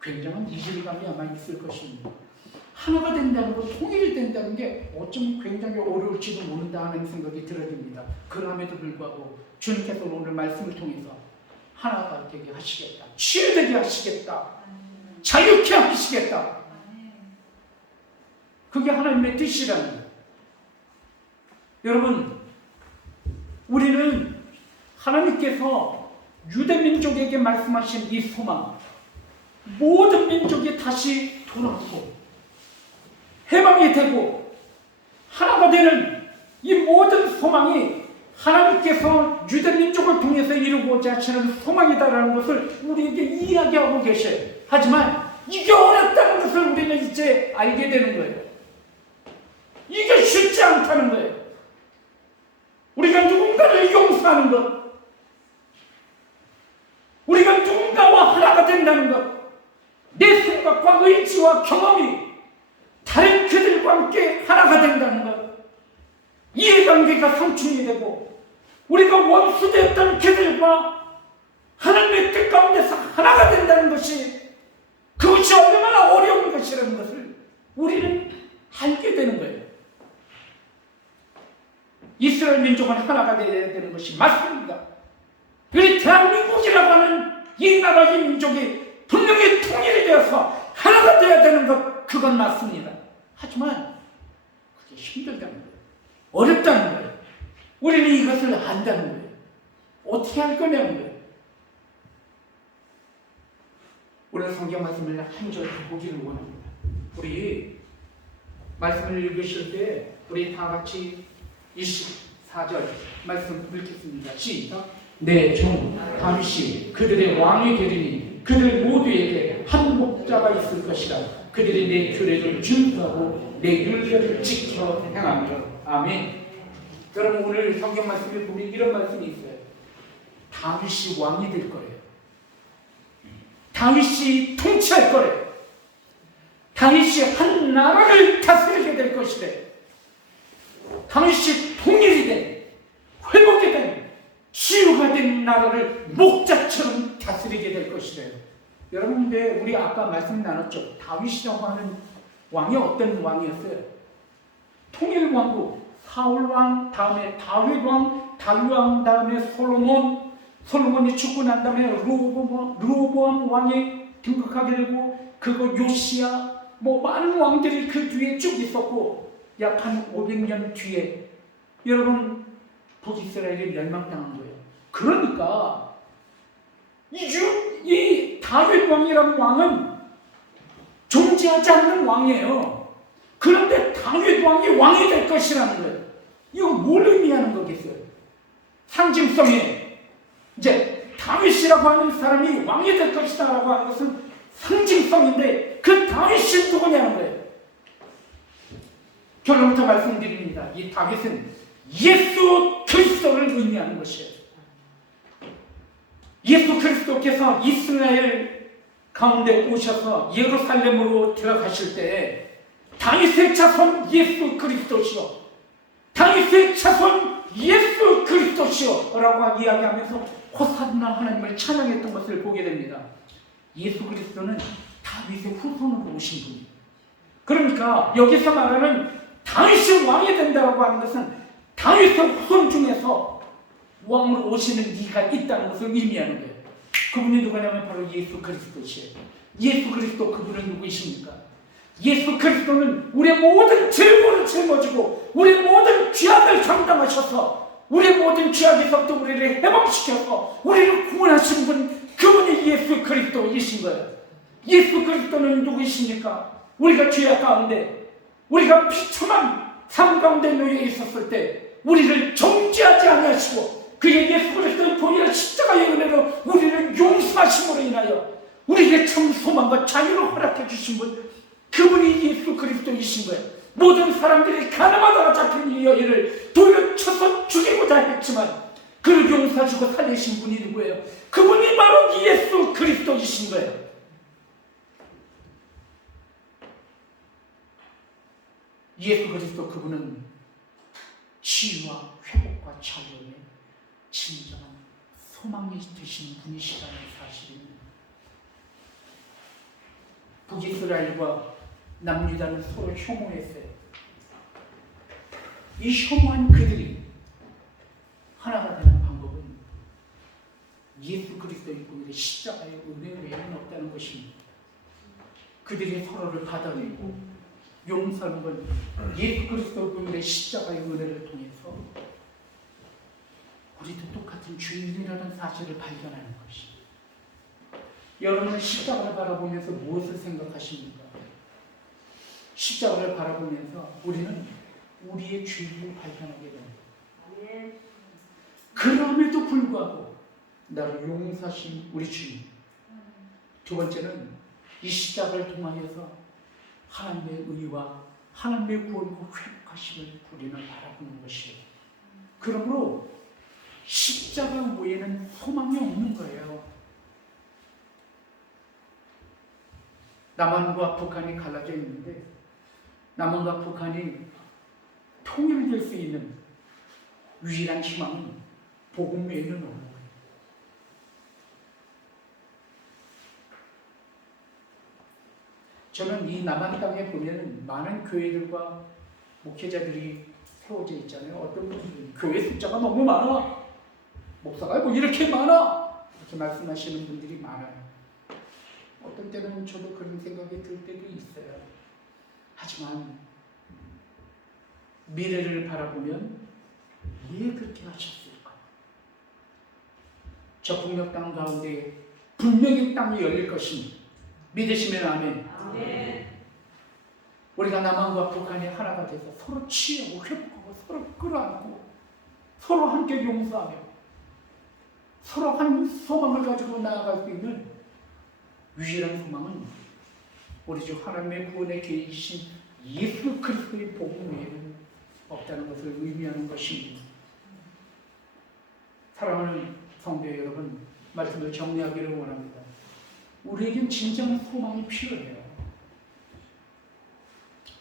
굉장한 이질감이 아마 있을 것입니다. 하나가 된다는 것, 통일이 된다는 게 어쩜 굉장히 어려울지도 모른다 하는 생각이 들어집니다. 그럼에도 불구하고 주님께서 오늘 말씀을 통해서 하나가 되게 하시겠다, 치유되게 하시겠다, 자유케 하시겠다. 그게 하나님의 뜻이라는 거예요. 여러분, 우리는 하나님께서 유대민족에게 말씀하신 이 소망, 모든 민족이 다시 돌아오고 해방이 되고 하나가 되는 이 모든 소망이 하나님께서 유대민족을 통해서 이루고자 하시는 소망이다라는 것을 우리에게 이야기하고 계셔요. 하지만 이게 어렵다는 것을 우리는 이제 알게 되는 거예요. 이게 쉽지 않다는 거예요. 우리가 누군가를 용서하는 것, 우리가 누군가와 하나가 된다는 것, 내 생각과 의지와 경험이 다른 그들과 함께 하나가 된다는 것, 이해관계가 상충이 되고 우리가 원수되었던 그들과 하나님의 뜻 가운데서 하나가 된다는 것이, 그것이 얼마나 어려운 것이라는 것을 우리는 알게 되는 거예요. 이스라엘 민족은 하나가 되어야 되는 것이 맞습니다. 우리 대한민국이라고 하는 이 나라 이 민족이 분명히 통일이 되어서 하나가 되어야 되는 것, 그건 맞습니다. 하지만 그게 힘들다는 거예요. 어렵다는 거예요. 우리는 이것을 안다는 거예요. 어떻게 할 거냐는 거예요. 오늘 성경 말씀을 한 절 보기를 원합니다. 우리 말씀을 읽으실 때 우리 다 같이 24절 말씀 읽겠습니다. 시작. 내 종 다윗이 그들의 왕이 되리니 그들 모두에게 한 목자가 있을 것이라. 그들이 내 규례를 준수하고 내 율례를 지켜 행하며. 아멘. 여러분 오늘 성경 말씀에 보면 이런 말씀이 있어요. 다윗이 왕이 될 거래요. 다윗이 통치할 거래요. 다윗이 한 나라를 다스리게 될 것이래. 다윗이 통일이 된, 회복이 된, 치유가 된 나라를 목자처럼 다스리게 될 것이래요. 여러분, 근데 우리 아까 말씀 나눴죠. 다윗이라고 하는 왕이 어떤 왕이었어요? 통일왕국, 사울왕, 다음에 다윗왕, 다윗왕 다음에 솔로몬이 죽고 난 다음에 르호보암 왕이 등극하게 되고, 그거 요시야, 많은 왕들이 그 뒤에 쭉 있었고, 약 한 500년 뒤에 여러분 북이스라엘이 멸망당한 거예요. 그러니까 이 다윗 왕이라는 왕은 존재하지 않는 왕이에요. 그런데 다윗 왕이 왕이 될 것이라는 거예요. 이거 뭘 의미하는 거겠어요? 상징성에 이제 다윗이라고 하는 사람이 왕이 될 것이다라고 하는 것은 상징성인데 그 다윗이 누구냐는 거예요. 결론부터 말씀드립니다. 이 다윗은 예수 그리스도를 의미하는 것이에요. 예수 그리스도께서 이스라엘 가운데 오셔서 예루살렘으로 들어가실 때 다윗의 자손 예수 그리스도시요, 다윗의 자손 예수 그리스도시요 라고 이야기하면서 호산나 하나님을 찬양했던 것을 보게 됩니다. 예수 그리스도는 다윗의 후손으로 오신 분이에요. 그러니까 여기서 말하는 다윗이 왕이 된다고 하는 것은 다윗의 후손 중에서 왕으로 오시는 이가 있다는 것을 의미하는 거예요. 그분이 누구냐면 바로 예수 그리스도시에요. 예수 그리스도, 그분은 누구이십니까? 예수 그리스도는 우리의 모든 죄를 짊어지고 우리의 모든 죄악을 감당하셔서 우리의 모든 죄악에서부터 우리를 해방시켜서 우리를 구원하신 분, 그분이 예수 그리스도이신 거예요. 예수 그리스도는 누구이십니까? 우리가 죄악 가운데, 우리가 비참한 삶 가운데 놓여 있었을 때 우리를 정죄하지 아니하시고 그의 예수 그리스도의 보혈의 십자가의 은혜로 우리를 용서하심으로 인하여 우리에게 참 소망과 자유를 허락해 주신 분, 그분이 예수 그리스도이신 거예요. 모든 사람들이 가늠하다가 잡힌 이 여인을 돌려 쳐서 죽이고자 했지만 그를 용서하시고 살리신 분이 누구예요? 그분이 바로 예수 그리스도이신 거예요. 예수 그리스도, 그분은 치유와 회복과 자유의 진정한 소망이 되신 분이시라는 사실입니다. 북이스라엘과 남유다는 서로 혐오했어요. 이 혐오한 그들이 하나가 되는 방법은 예수 그리스도의 보혈의 십자가의 은혜 외에는 없다는 것입니다. 그들이 서로를 받아내고 용서하는 건 예수 그리스도 보혈의 십자가의 은혜를 통해서 우리도 똑같은 주인이라는 사실을 발견하는 것입니다. 여러분은 십자가를 바라보면서 무엇을 생각하십니까? 십자가를 바라보면서 우리는 우리의 죄를 발견하게 됩니다. 그럼에도 불구하고 나를 용서하신 우리 주님. 두 번째는 이 십자가를 통하여서 하나님의 의와 하나님의 구원과 회복하심을 우리는 바라보는 것이에요. 그러므로 십자가 외에는 소망이 없는 거예요. 남한과 북한이 갈라져 있는데 남한과 북한이 통일될 수 있는 유일한 희망은 복음 외에는 없는 거예요. 저는 이 남한 땅에 보면 많은 교회들과 목회자들이 세워져 있잖아요. 어떤 분들은 교회 숫자가 너무 많아, 목사가 뭐 이렇게 많아, 이렇게 말씀하시는 분들이 많아요. 어떤 때는 저도 그런 생각이 들 때도 있어요. 하지만 미래를 바라보면 왜 그렇게 하셨을까? 저 북녘 땅 가운데 분명히 땅이 열릴 것입니다. 믿으시면 아멘. 아멘. 우리가 남한과 북한이 하나가 돼서 서로 치유하고 회복하고 서로 끌어안고 서로 함께 용서하며 서로 한 소망을 가지고 나아갈 수 있는 유일한 소망은 우리 주 하나님의 구원에 계신 예수 그리스도의 복음 외에는 없다는 것을 의미하는 것입니다. 사랑하는 성도 여러분, 말씀을 정리하기를 원합니다. 우리에겐 진정한 소망이 필요해요.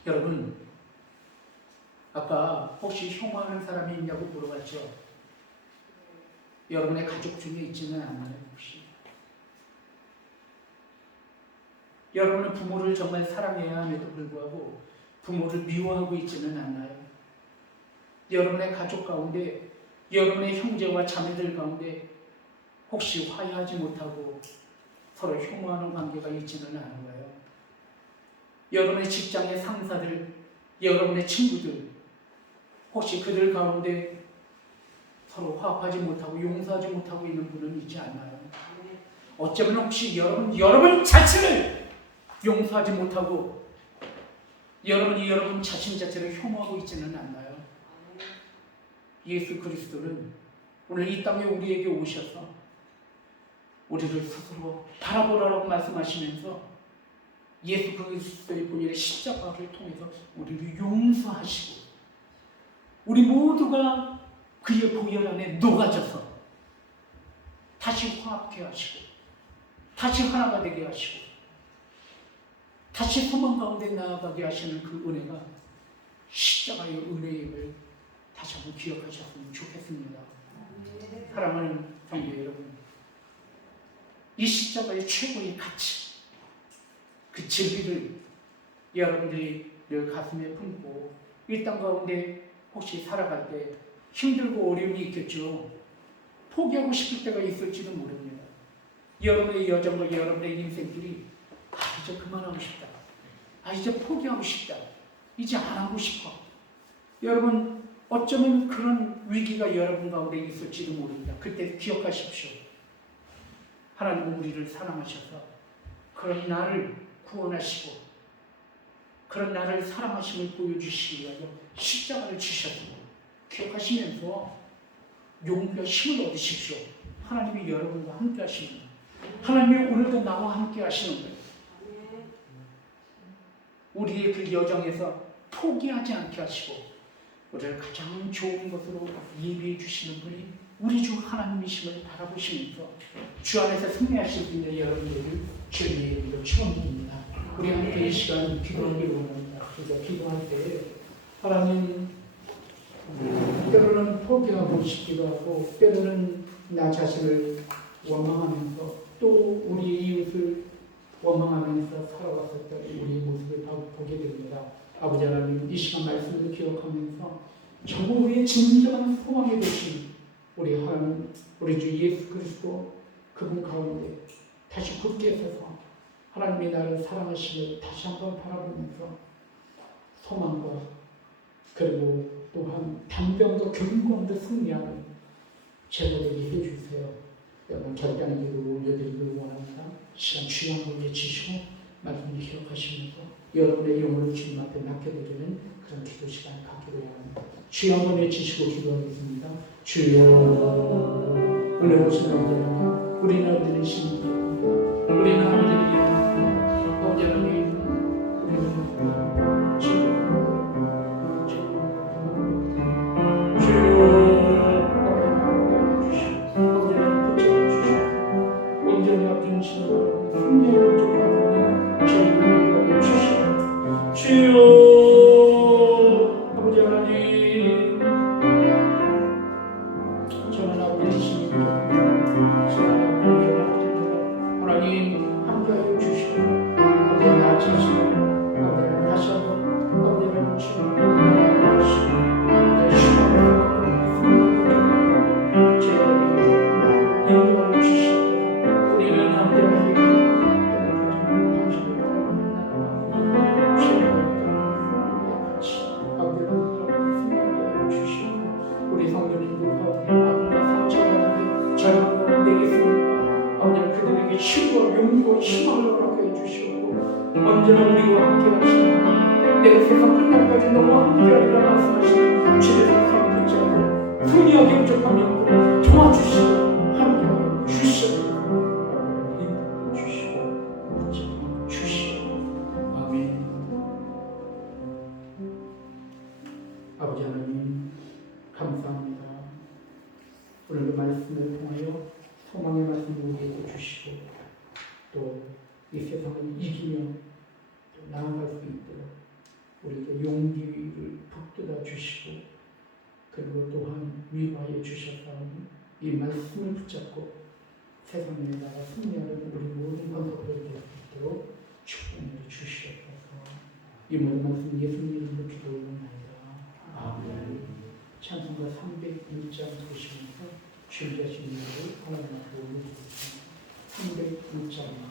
여러분, 아까 혹시 혐오하는 사람이 있냐고 물어봤죠? 여러분의 가족 중에 있지는 않나요, 혹시? 여러분은 부모를 정말 사랑해야 함에도 불구하고 부모를 미워하고 있지는 않나요? 여러분의 가족 가운데, 여러분의 형제와 자매들 가운데 혹시 화해하지 못하고 서로 혐오하는 관계가 있지는 않은가요? 여러분의 직장의 상사들, 여러분의 친구들, 혹시 그들 가운데 서로 화합하지 못하고 용서하지 못하고 있는 분은 있지 않나요? 어쩌면 혹시 여러분 자신을 용서하지 못하고 여러분이 여러분 자신 자체를 혐오하고 있지는 않나요? 예수 그리스도는 오늘 이 땅에 우리에게 오셔서 우리를 스스로 바라보라고 말씀하시면서 예수 그리스도의 본인의 십자가를 통해서 우리를 용서하시고 우리 모두가 그의 보혈 안에 녹아져서 다시 화합케 하시고 다시 하나가 되게 하시고 다시 소망 가운데 나아가게 하시는 그 은혜가 십자가의 은혜임을 다시 한번 기억하셨으면 좋겠습니다. 사랑하는 성도 여러분, 이 십자가의 최고의 가치, 그 진리를 여러분들이 늘 가슴에 품고 이 땅 가운데 혹시 살아갈 때 힘들고 어려움이 있겠죠. 포기하고 싶을 때가 있을지도 모릅니다. 여러분의 여정과 여러분의 인생들이 이제 그만하고 싶다. 이제 포기하고 싶다. 이제 안 하고 싶어. 여러분, 어쩌면 그런 위기가 여러분 가운데 있을지도 모릅니다. 그때 기억하십시오. 하나님은 우리를 사랑하셔서 그런 나를 구원하시고 그런 나를 사랑하심을 보여주시기 위하여 십자가를 주셨고 기억하시면서 용기와 힘을 얻으십시오. 하나님이 여러분과 함께 하시는 거예요. 하나님이 오늘도 나와 함께 하시는 거예요. 우리의 그 여정에서 포기하지 않게 하시고 우리를 가장 좋은 것으로 예비해 주시는 분이 우리 주 하나님이심을 바라보시면서 주 안에서 승리하실 수 있는 여러분들을 주님의 이름으로 축원드립니다. 우리 함께 이 시간 기도하기를 원합니다. 그래서 기도할 때 하나님, 때로는 포기하고 싶기도 하고 때로는 나 자신을 원망하면서 또 우리 이웃을 원망하면서 살아왔었던 우리의 모습을 보게 됩니다. 아버지 하나님, 이 시간 말씀을 기억하면서 전부 우리의 진정한 소망이 되신 우리 하나님, 우리 주 예수 그리스도 그분 가운데 다시 굳게 서서 하나님이 나를 사랑하시며 다시 한번 바라보면서 소망과 그리고 또한 단병도 견고함도 승리하는 제자들이 해주세요. 여러분 결단의 기도를 올려드리길 원합니다. 시간 귀한 걸 주시고 말씀을 기억하시면서 여러분의 영혼을 주님 앞에 맡겨드리는 그런 기도 시간 갖기를 원합니다. 귀한 걸 외치시고 기도하겠습니다. 주여 은혜로우신 아버지 하나님, 우리는 어디는 신입니다. 우리는 아버지를 위한 아버지 하나님, 우리는 주여 언제나 우리와 함께 하시는 내 세상 끝날까지 너와 함께하리라 말씀하시는 주의 사랑 붙잡고 승리하게 부족한 영들을 도와주시고 함께하여 주시옵소서. 주시고 붙잡아 주시고 오늘도 말씀을 통하여 소망의 말씀을 우리에게 주시고 또 이 세상을 이기며 또 나아갈 수 있도록 우리에게 용기를 북돋아 주시고 그리고 또한 위로하여 주셨사오니 이 말씀을 붙잡고 세상에 나가 승리하는 우리 모든 권속들 될 수 있도록 축복을 주시옵소서. 이 모든 말씀 예수님 이름으로 기도하옵나이다. 아멘. 찬송가 301장 보시면서 준비하신 일을 하나님 앞에 올려드리겠습니다. 301장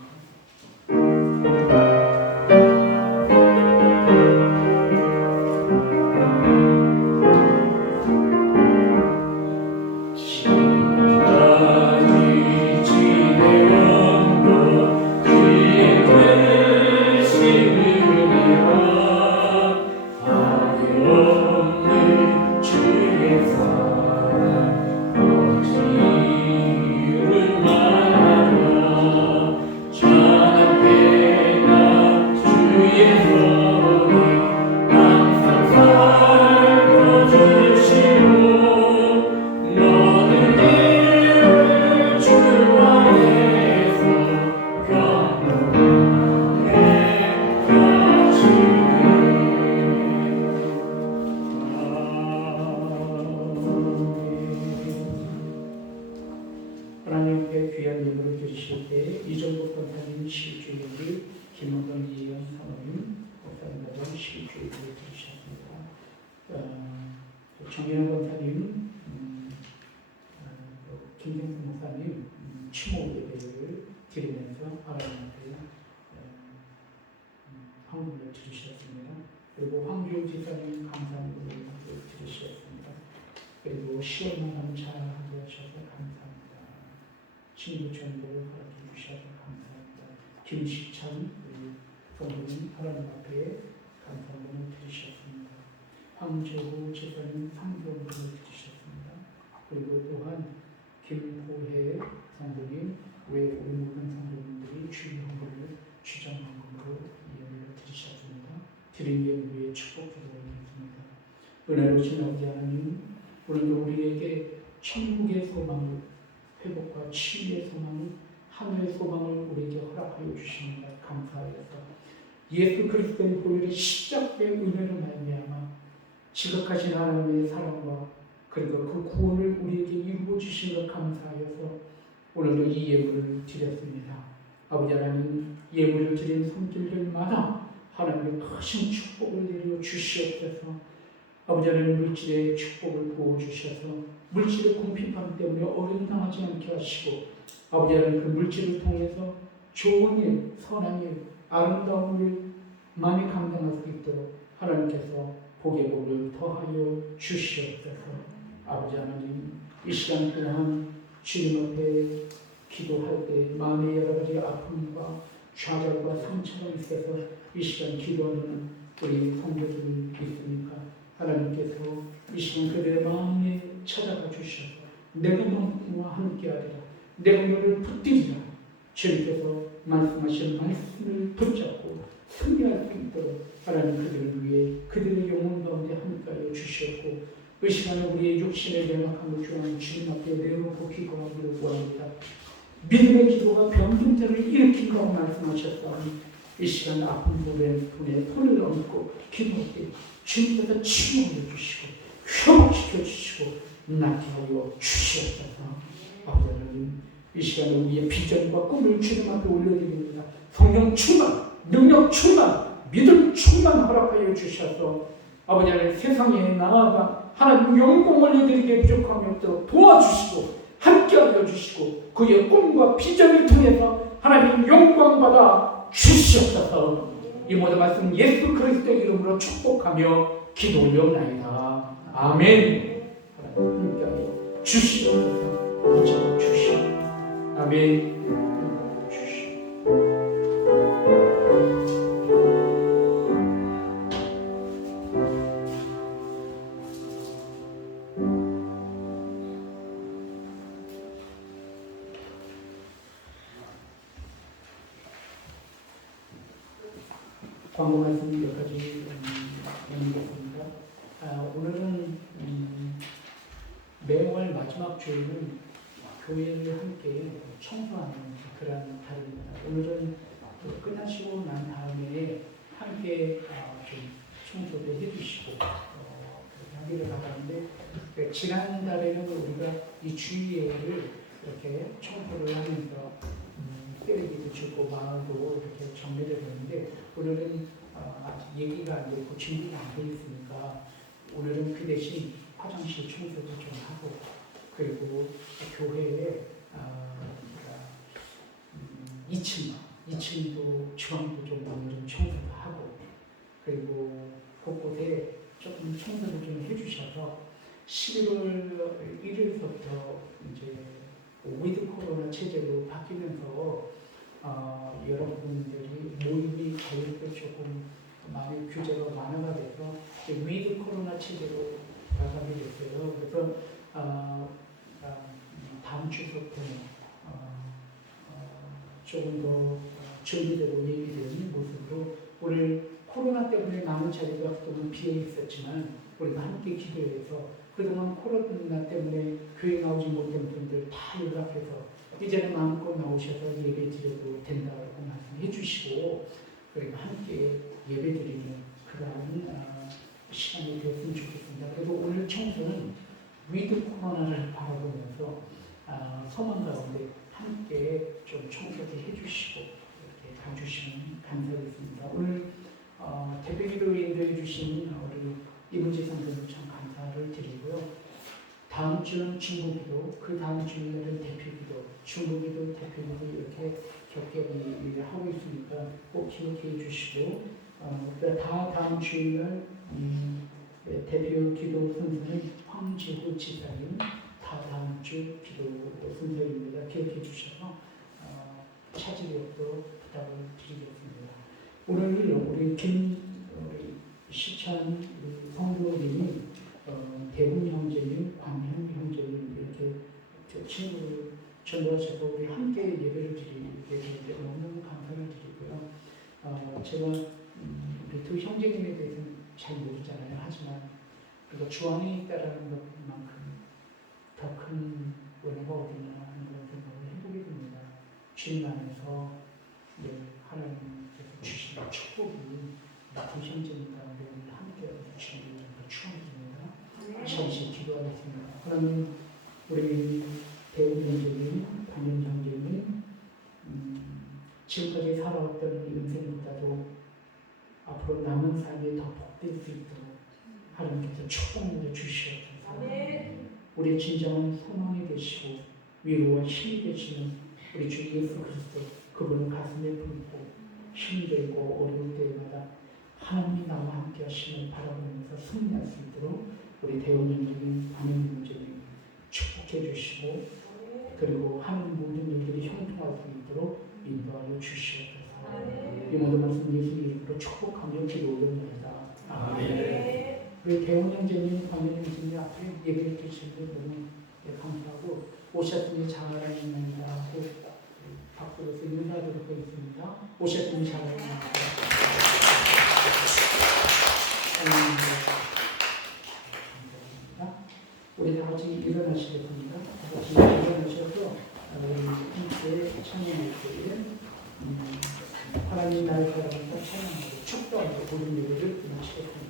하나님께 귀한 예물을 드리실 때 이정복 권사님 12주일을 김원동 이영 사모님 권사님과 12주일을 드리셨습니다. 정인호 권사님, 김경수 목사님 추모 예배를 드리면서 하나님께 헌금을 드리셨습니다. 그리고 황교우 지사님 감사함을 드리셨습니다. 그리고 시원한 잘하게 하셔서 감사합니다. 친구 전도를 허락해 주셔서 감사합니다. 김식찬 성도님 하나님 앞에 감사함을 드리셨습니다. 황재호 지사님 상경을 드리셨습니다. 그리고 또한 김보혜 성도님 외 우리 모든 성도님들이 주의헌금을 주정헌금으로 예물을 드리셨습니다. 드린 예물에 축복 기도드리겠습니다. 은혜로우신 아버지 하나님, 오늘도 우리에게 천국의 소망을 회복과 치유의 소망을 하늘의 소망을 우리에게 허락하여 주시는 것 감사하여서 예수 그리스도의 보혈의 십자가의 은혜로 말미암아 지극하신 하나님의 사랑과 그리고 그 구원을 우리에게 이루어 주신 것 감사하여서 오늘도 이 예물을 드렸습니다. 아버지 하나님, 예물을 드린 손길들마다 하나님의 크신 축복을 내려 주시옵소서. 아버지 하나님, 물질의 축복을 부어주셔서 물질의 궁핍함 때문에 어려움 당하지 않게 하시고 아버지 하나님, 그 물질을 통해서 좋은 일, 선한 일, 아름다운 일 많이 감당할 수 있도록 하나님께서 복의 복을 더하여 주시옵소서. 아버지 하나님, 이 시간 동안 주님 앞에 기도할 때 마음의 여러 가지 아픔과 좌절과 상처가 있어서 이 시간 기도하는 우리 성도들이 있습니까? 하나님께서 이 시간 그들의 마음에 찾아가 주셔서 내가 너와 함께하리라, 내가 너를 붙들리라, 주님께서 말씀하신 말씀을 붙잡고 승리할 수 있도록 하나님 그들을 위해 그들의 영혼 가운데 함께하여 주셨고 이 시간에 우리의 육신의 연약함을 주는 주님 앞에 내놓고 기도하기를 원합니다. 믿음의 기도가 병든자를 일으킨다고 말씀하셨다니 이 시간 아픈 분의 손을 얹고 기도할 때 주님께서 치유하여 주시고 회복시켜 주시고 낫게 하여 주시옵소서. 아버지 하나님, 이 시간에 우리의 비전과 꿈을 주님 앞에 올려드립니다. 성령 충만, 능력 충만, 믿음 충만 허락하여 주셔서 아버지 하나님, 세상에 나아가 하나님 영광을 올려드리게 부족함이 없도록 도와주시고 함께하여 주시고 그의 꿈과 비전을 통해서 하나님 영광받아 주시옵소서. 이 모든 말씀 예수 그리스도의 이름으로 축복하며 기도 올려옵나이다. 아멘. 하나님 함께하여 주시옵소서. 붙잡아 주시옵소서. 아멘. 광고 말씀 몇 가지 나누겠습니다. 오늘은 매월 마지막 주에는 교회를 함께 청소하는 그런 달입니다. 오늘은 끝나시고 난 다음에 함께 좀 청소를 해주시고 그렇게 하기를 바라는데 지난달에는 우리가 이 주일예를 이렇게 청소를 하면서 때리기도 주고 마을도 이렇게 정리를 했는데 오늘은 아직 얘기가 안 되고 준비가 안 돼 있으니까 오늘은 그 대신 화장실 청소도 좀 하고 그리고 교회에 2층도 주방도 좀 오늘은 청소도 하고 그리고 곳곳에 조금 청소를 좀 해주셔서 11월 1일부터 이제 위드 코로나 체제로 바뀌면서 여러분들이 모임이 자유롭게 조금 많이 규제가 완화가 돼서 위드 코로나 체제로 돌아가게 됐어요. 그래서 다음 주부터는 조금 더 준비되고 예비되는 모습으로 오늘 코로나 때문에 남은 자리가 그동안 비어 있었지만 우리가 함께 기도해서 그동안 코로나 때문에 교회 나오지 못한 분들 다 연락해서 이제는 마음껏 나오셔서 예배 드려도 된다고 말씀해 주시고 그리고 함께 예배 드리는 그러한 시간이 되었으면 좋겠습니다. 그리고 오늘 청소는 위드 코로나를 바라보면서 소망 가운데 함께 좀 청소를 해주시고 이렇게 가주시면 감사하겠습니다. 오늘 대표기도에 인도해 주신 우리 이문지 선생님 참 감사를 드리고요. 다음 주는 중국기도, 그 다음 주에는 대표기도, 중국기도, 대표기도 이렇게 겹겹이 하고 있으니까 꼭 기억해 주시고 다음 주에는 대표기도 순서는 황지호 지사님 다음 주 기도 순서입니다. 기억해 주셔서 차질이 없도록 부탁을 드리겠습니다. 오늘 우리 시찬 성도님이 대훈 형제님, 광현 형제님 이렇게 친구를 전도하셔서 우리 함께 예배를 드리게 되는데 너무너무 감사를 드리고요. 제가 우리 두 형제님에 대해서는 잘 모르잖아요. 하지만 그리고 주 안에 있다라는 것만큼 더 큰 은혜가 어디나 하는 그런 생각을 해보게 됩니다. 주님 안에서 하나님께서 주신 축복이 두 형제님 가운데 함께 주시는 축원드립니다. 잠시 기도하겠습니다. 그러면 우리 대우 형제님, 강현 형제님 지금까지 살아왔던 인생보다도 앞으로 남은 삶이 더 복될 수 있도록 하나님께서 축복을 주시옵소서. 우리 진정한 소망이 되시고 위로와 힘이 되시는 우리 주 예수 그리스도 그분을 가슴에 품고 힘들고 어려울 때마다 하나님이 나와 함께 하시는 바라보면서 승리할 수 있도록 우리 대원님들이 방영님들이 축복해 주시고 그리고 하는 모든 일들이 형통할 수 있도록 인도하여 주시옵소서. 이 모든 말씀 예수 이름으로 축복하며 기도 올립니다. 아멘. 우리 대원 형제님, 광현 형제님 앞에 예배를 드시는 데 너무 감사하고 오셨으니 잘하십니다 하고 박수로서 인사드리고 있습니다. 오셨으니 잘하십니다. 우리 다 같이 일어나시겠습니다. 다 같이 일어나셔서 우리 함께 찬양할 때에 하나님 나의 사랑을 찬양하고 축도하고 모든 예배를 마치겠습니다.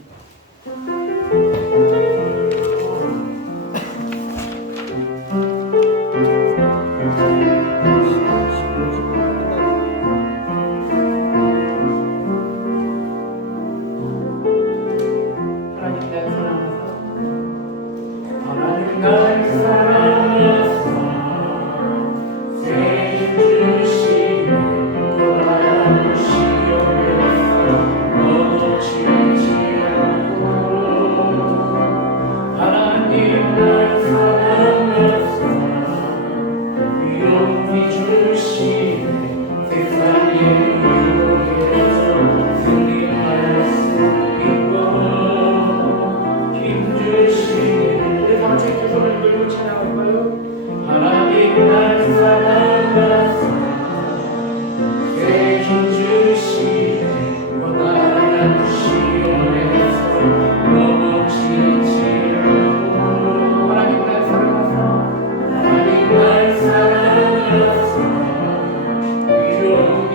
하나님 날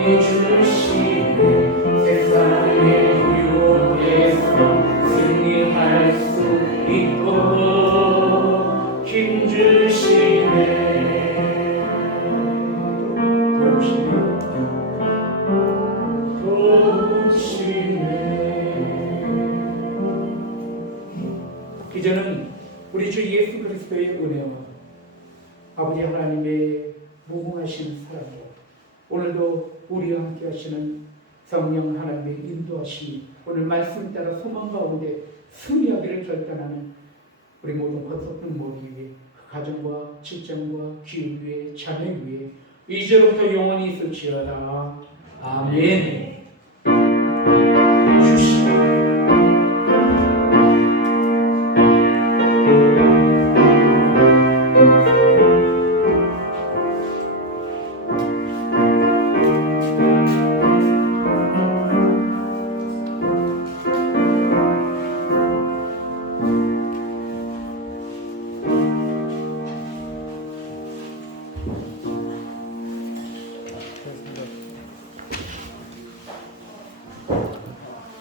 주시네 세상의 유혹에서 승리할 수 있도록 힘주시네 도우시네. 이제는 우리 주 예수 그리스도의 은혜와 아버지 하나님의 무궁하신 사랑과 오늘도 우리와 함께 하시는 성령 하나님의 인도하심이 오늘 말씀 따라 소망 가운데 승리하기를 결단하는 우리 모든 겉섰던 머리 위에 그 가정과 직장과 기업 위에 자녀 위에 이제로부터 영원히 있을지어다. 아멘.